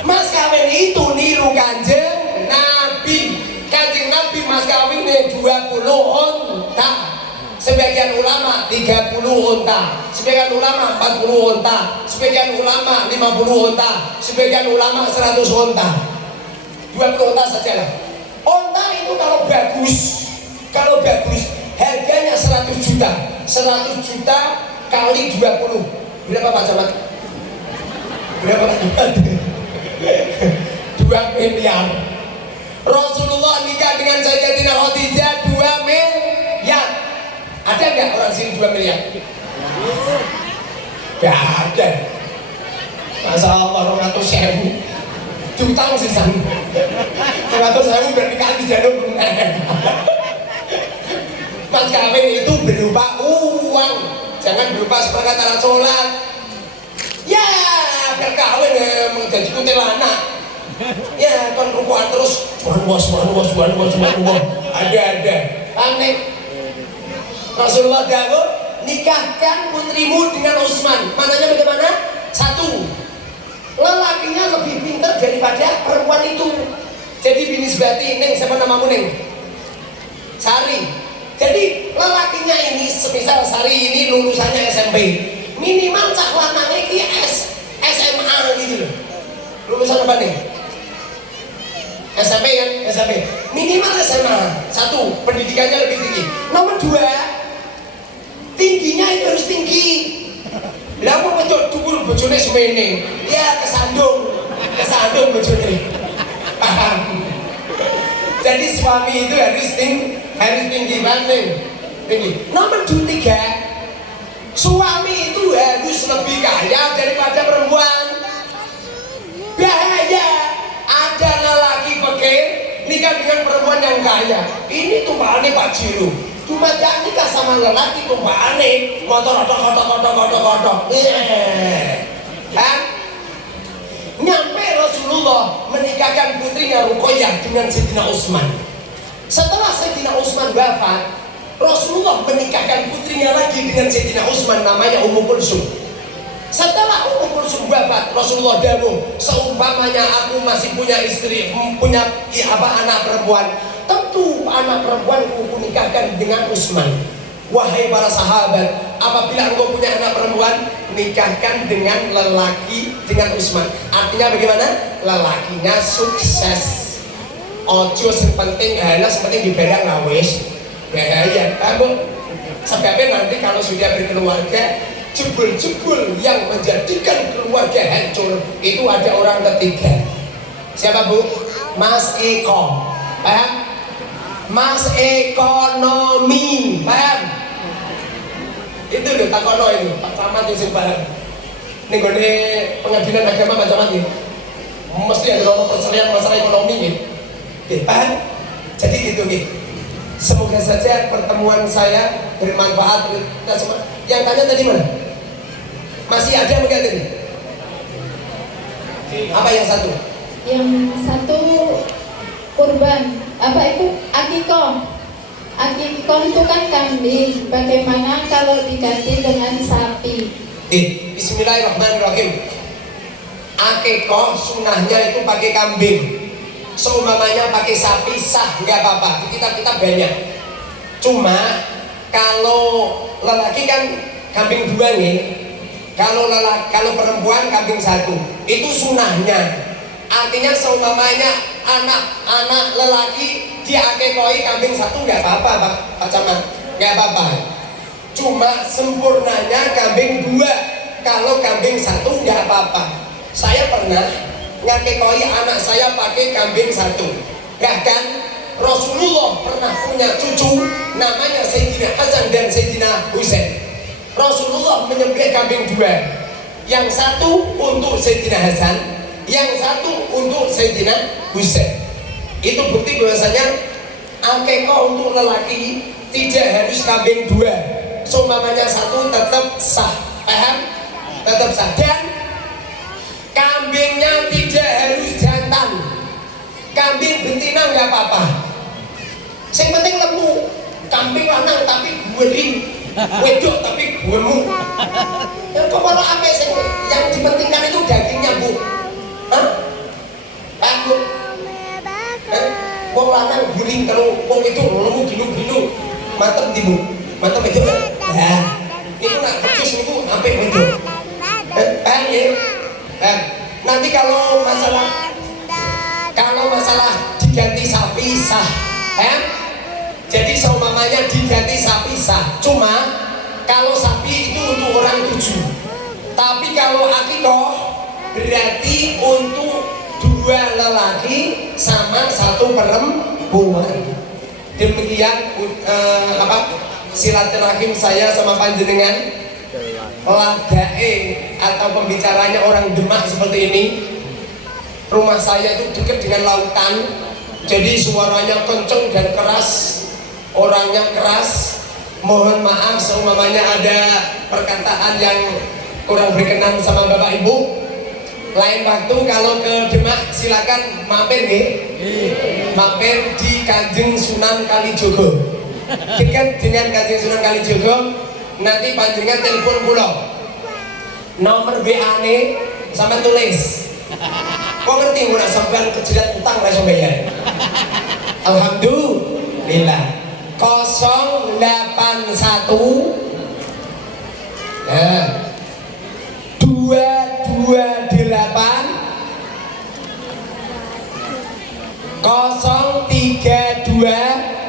Mas kawin itu niru Kanjeng Nabi. Kanjeng Nabi mas kawin 20 unta. Sebagian ulama 30 unta, sebagian ulama 40 unta, sebagian ulama 50 unta, sebagian ulama 100 unta. 20 unta sajalah. Unta itu kalau bagus harganya 100 juta. 100 juta kali 20. Berapa Pak Camat? Berapa Pak Camat? 2 miliar. Rasulullah nikah dengan Sayyidatina Khadijah 2 miliar. Ada nggak orang sini 2 miliar? Gak ada. Masa Allah 200.000 jutang sih sana. 200.000 berarti kali jadul. Mas kawin itu berupa uang, jangan berupa seperangkat alat sholat. Ya, biar kawin menjadi kuntilanak. Ya, kan rukuan terus ada aneh. Rasulullah dawuh, nikahkan putrimu dengan Utsman. Mananya bagaimana? 1, lelakinya lebih pintar daripada perempuan itu. Jadi binisbati, Neng, siapa namamu Neng? Sari. Jadi lelakinya ini, semisal Sari ini lulusannya SMP, minimal cah lanangnya ini SMA gitu loh. Lulusan apa nih? SMP kan? SMP. Minimal SMA. 1, pendidikannya lebih tinggi. Nomor 2, tingginya itu harus tinggi. Lah mau betul dhuwur bojone semene. Ya kesandung bojone. Paham? Jadi suami itu harus tinggi banget. Tinggi. Nomor 3, suami itu harus lebih kaya daripada perempuan. Bahaya. Ada lelaki fakir nikah dengan perempuan yang kaya. Ini tumpahannya Pak Jiro. Cuma jangan nikah sama lelaki tumpahannya motor kodok. Kan? Nyampe Rasulullah menikahkan putrinya Ruqayyah dengan Sayyidina Utsman. Setelah Sayyidina Utsman wafat, Rasulullah menikahkan putrinya lagi dengan Sayyidina Utsman, namanya Ummu Kulsum. Setelah Ummu Kulsum wafat, Rasulullah dawuh, seumpamanya aku masih punya istri, punya anak perempuan, tentu anak perempuanku kunikahkan dengan Utsman. Wahai para sahabat, apabila engkau punya anak perempuan, nikahkan dengan lelaki dengan Utsman. Artinya bagaimana? Lelakinya sukses. Ojo yang penting seperti di barang lawes. Bahaya. Kamu sebabnya nanti kalau sudah berkeluarga, jebul-jebul yang menjadikan keluarga hancur itu ada orang ketiga. Siapa Bu? Mas Eko. Paham? Mas Ekonomi. Paham? Itu loh takono itu Pak Camat itu paham. Ini gue pengadilan agama Pak Camat ini mesti ada perselisihan masalah ekonomi gitu. Paham? Jadi gitu gitu. Semoga saja pertemuan saya bermanfaat kita semua. Yang tanya tadi mana? Masih ada enggak tadi? Apa yang satu? Yang satu kurban. Apa itu? Akikoh. Akikoh itu kan kambing. Bagaimana kalau diganti dengan sapi? Bismillahirrahmanirrahim. Akikoh sunahnya itu pakai kambing. Seumpamanya pakai sapi sah nggak apa-apa. Kita banyak. Cuma kalau lelaki kan kambing 2 nih. Kalau perempuan kambing 1. Itu sunahnya. Artinya seumpamanya anak lelaki diakekoi kambing 1 nggak apa-apa Pak Camat, nggak apa-apa. Cuma sempurnanya kambing 2. Kalau kambing 1 nggak apa-apa. Saya pernah ngakekoi anak saya pakai kambing 1. Bahkan Rasulullah pernah punya cucu namanya Sayyidina Hasan dan Sayyidina Husain. Rasulullah menyembelih kambing 2. Yang 1 untuk Sayyidina Hasan, yang 1 untuk Sayyidina Husain. Itu bukti bahwasanya akekah untuk lelaki tidak harus kambing 2. Seumpamanya 1 tetap sah. Paham? Tetap sah. Dan kambingnya tidak harus jantan. Kambing betina nggak apa-apa. Yang penting lemu. Kambing lanang tapi guering, wedok tapi guemu. Yang kepala apa sih? Yang dipentingkan itu dagingnya Bu. Hah? Aku. Wong lanang guring, kalau wong itu lemu ginu-ginu. Mantep di Bu. Mantep itu. Nah, itu nak kecus niku sampai wedok. Nanti kalau masalah diganti sapi sah, jadi seumpamanya diganti sapi sah. Cuma kalau sapi itu untuk orang 7. Tapi kalau akikoh berarti untuk 2 lelaki sama 1 perempuan. Demikian silaturahim saya sama panjenengan. Lagae atau pembicaranya orang Demak seperti ini. Rumah saya itu dekat dengan lautan, jadi suaranya kenceng dan keras, orangnya keras. Mohon maaf seumpamanya ada perkataan yang kurang berkenan sama Bapak Ibu. Lain waktu kalau ke Demak silakan mampir nih. Mampir di Kanjeng Sunan Kalijogo. Dekat dengan Kanjeng Sunan Kalijogo. Nanti panjenengan telepon pulau. Nomor WA-ne sampai tulis. Kok ngerti ora sampean kejerat utang ora iso bayar. Alhamdulillah. 081 228 032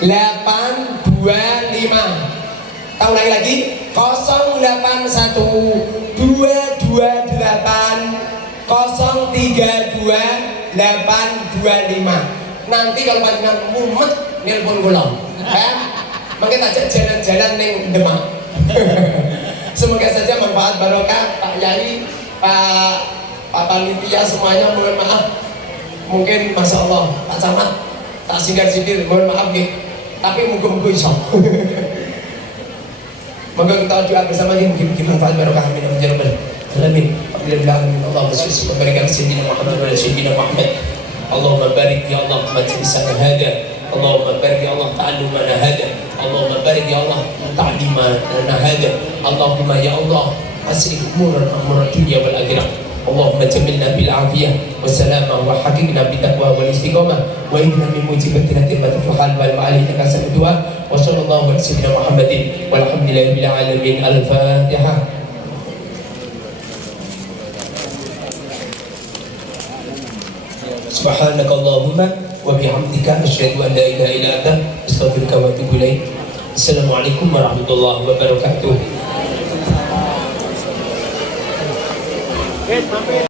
825. Tahu lagi 081 228 032 825. Nanti kalau panjenengan mumet nelpon kula. Mungkin aja jalan-jalan ning Demak. Semoga saja manfaat barokah Pak Yai, Pak Panitia semuanya. Mohon maaf. Mungkin Masya Allah Pak Camat tak singgah-singgir, mohon maaf nih. Tapi muga-muga iso. Moga kita doa bersama ini mungkin manfaat barokah amin ya rabbal alamin. Alhamdulillah Allah bersyukur memberikan sayyidina Muhammad wa sayyidina Muhammad. Allahumma barik ya Allah majlisana hada. Allahumma barik ya Allah ta'allumana hada. Allahumma barik ya Allah ta'limana hada. Allahumma ya Allah asri umurana umur dunya wal akhirah. Allahumma jamilna bil afiyah wassalamah wa haqiqna bit taqwa wal istiqamah wa inna min mujibatina tilmatul hal wal ma'ali takasab du'a wa sallallahu ala sayyidina Muhammadin walhamdulillahi bil alamin. Al-Fatihah. Subhanakallahumma wa bihamdika asyhadu an la ilaha illa anta astaghfiruka wa atubu ilaik. Assalamualaikum warahmatullahi wabarakatuh.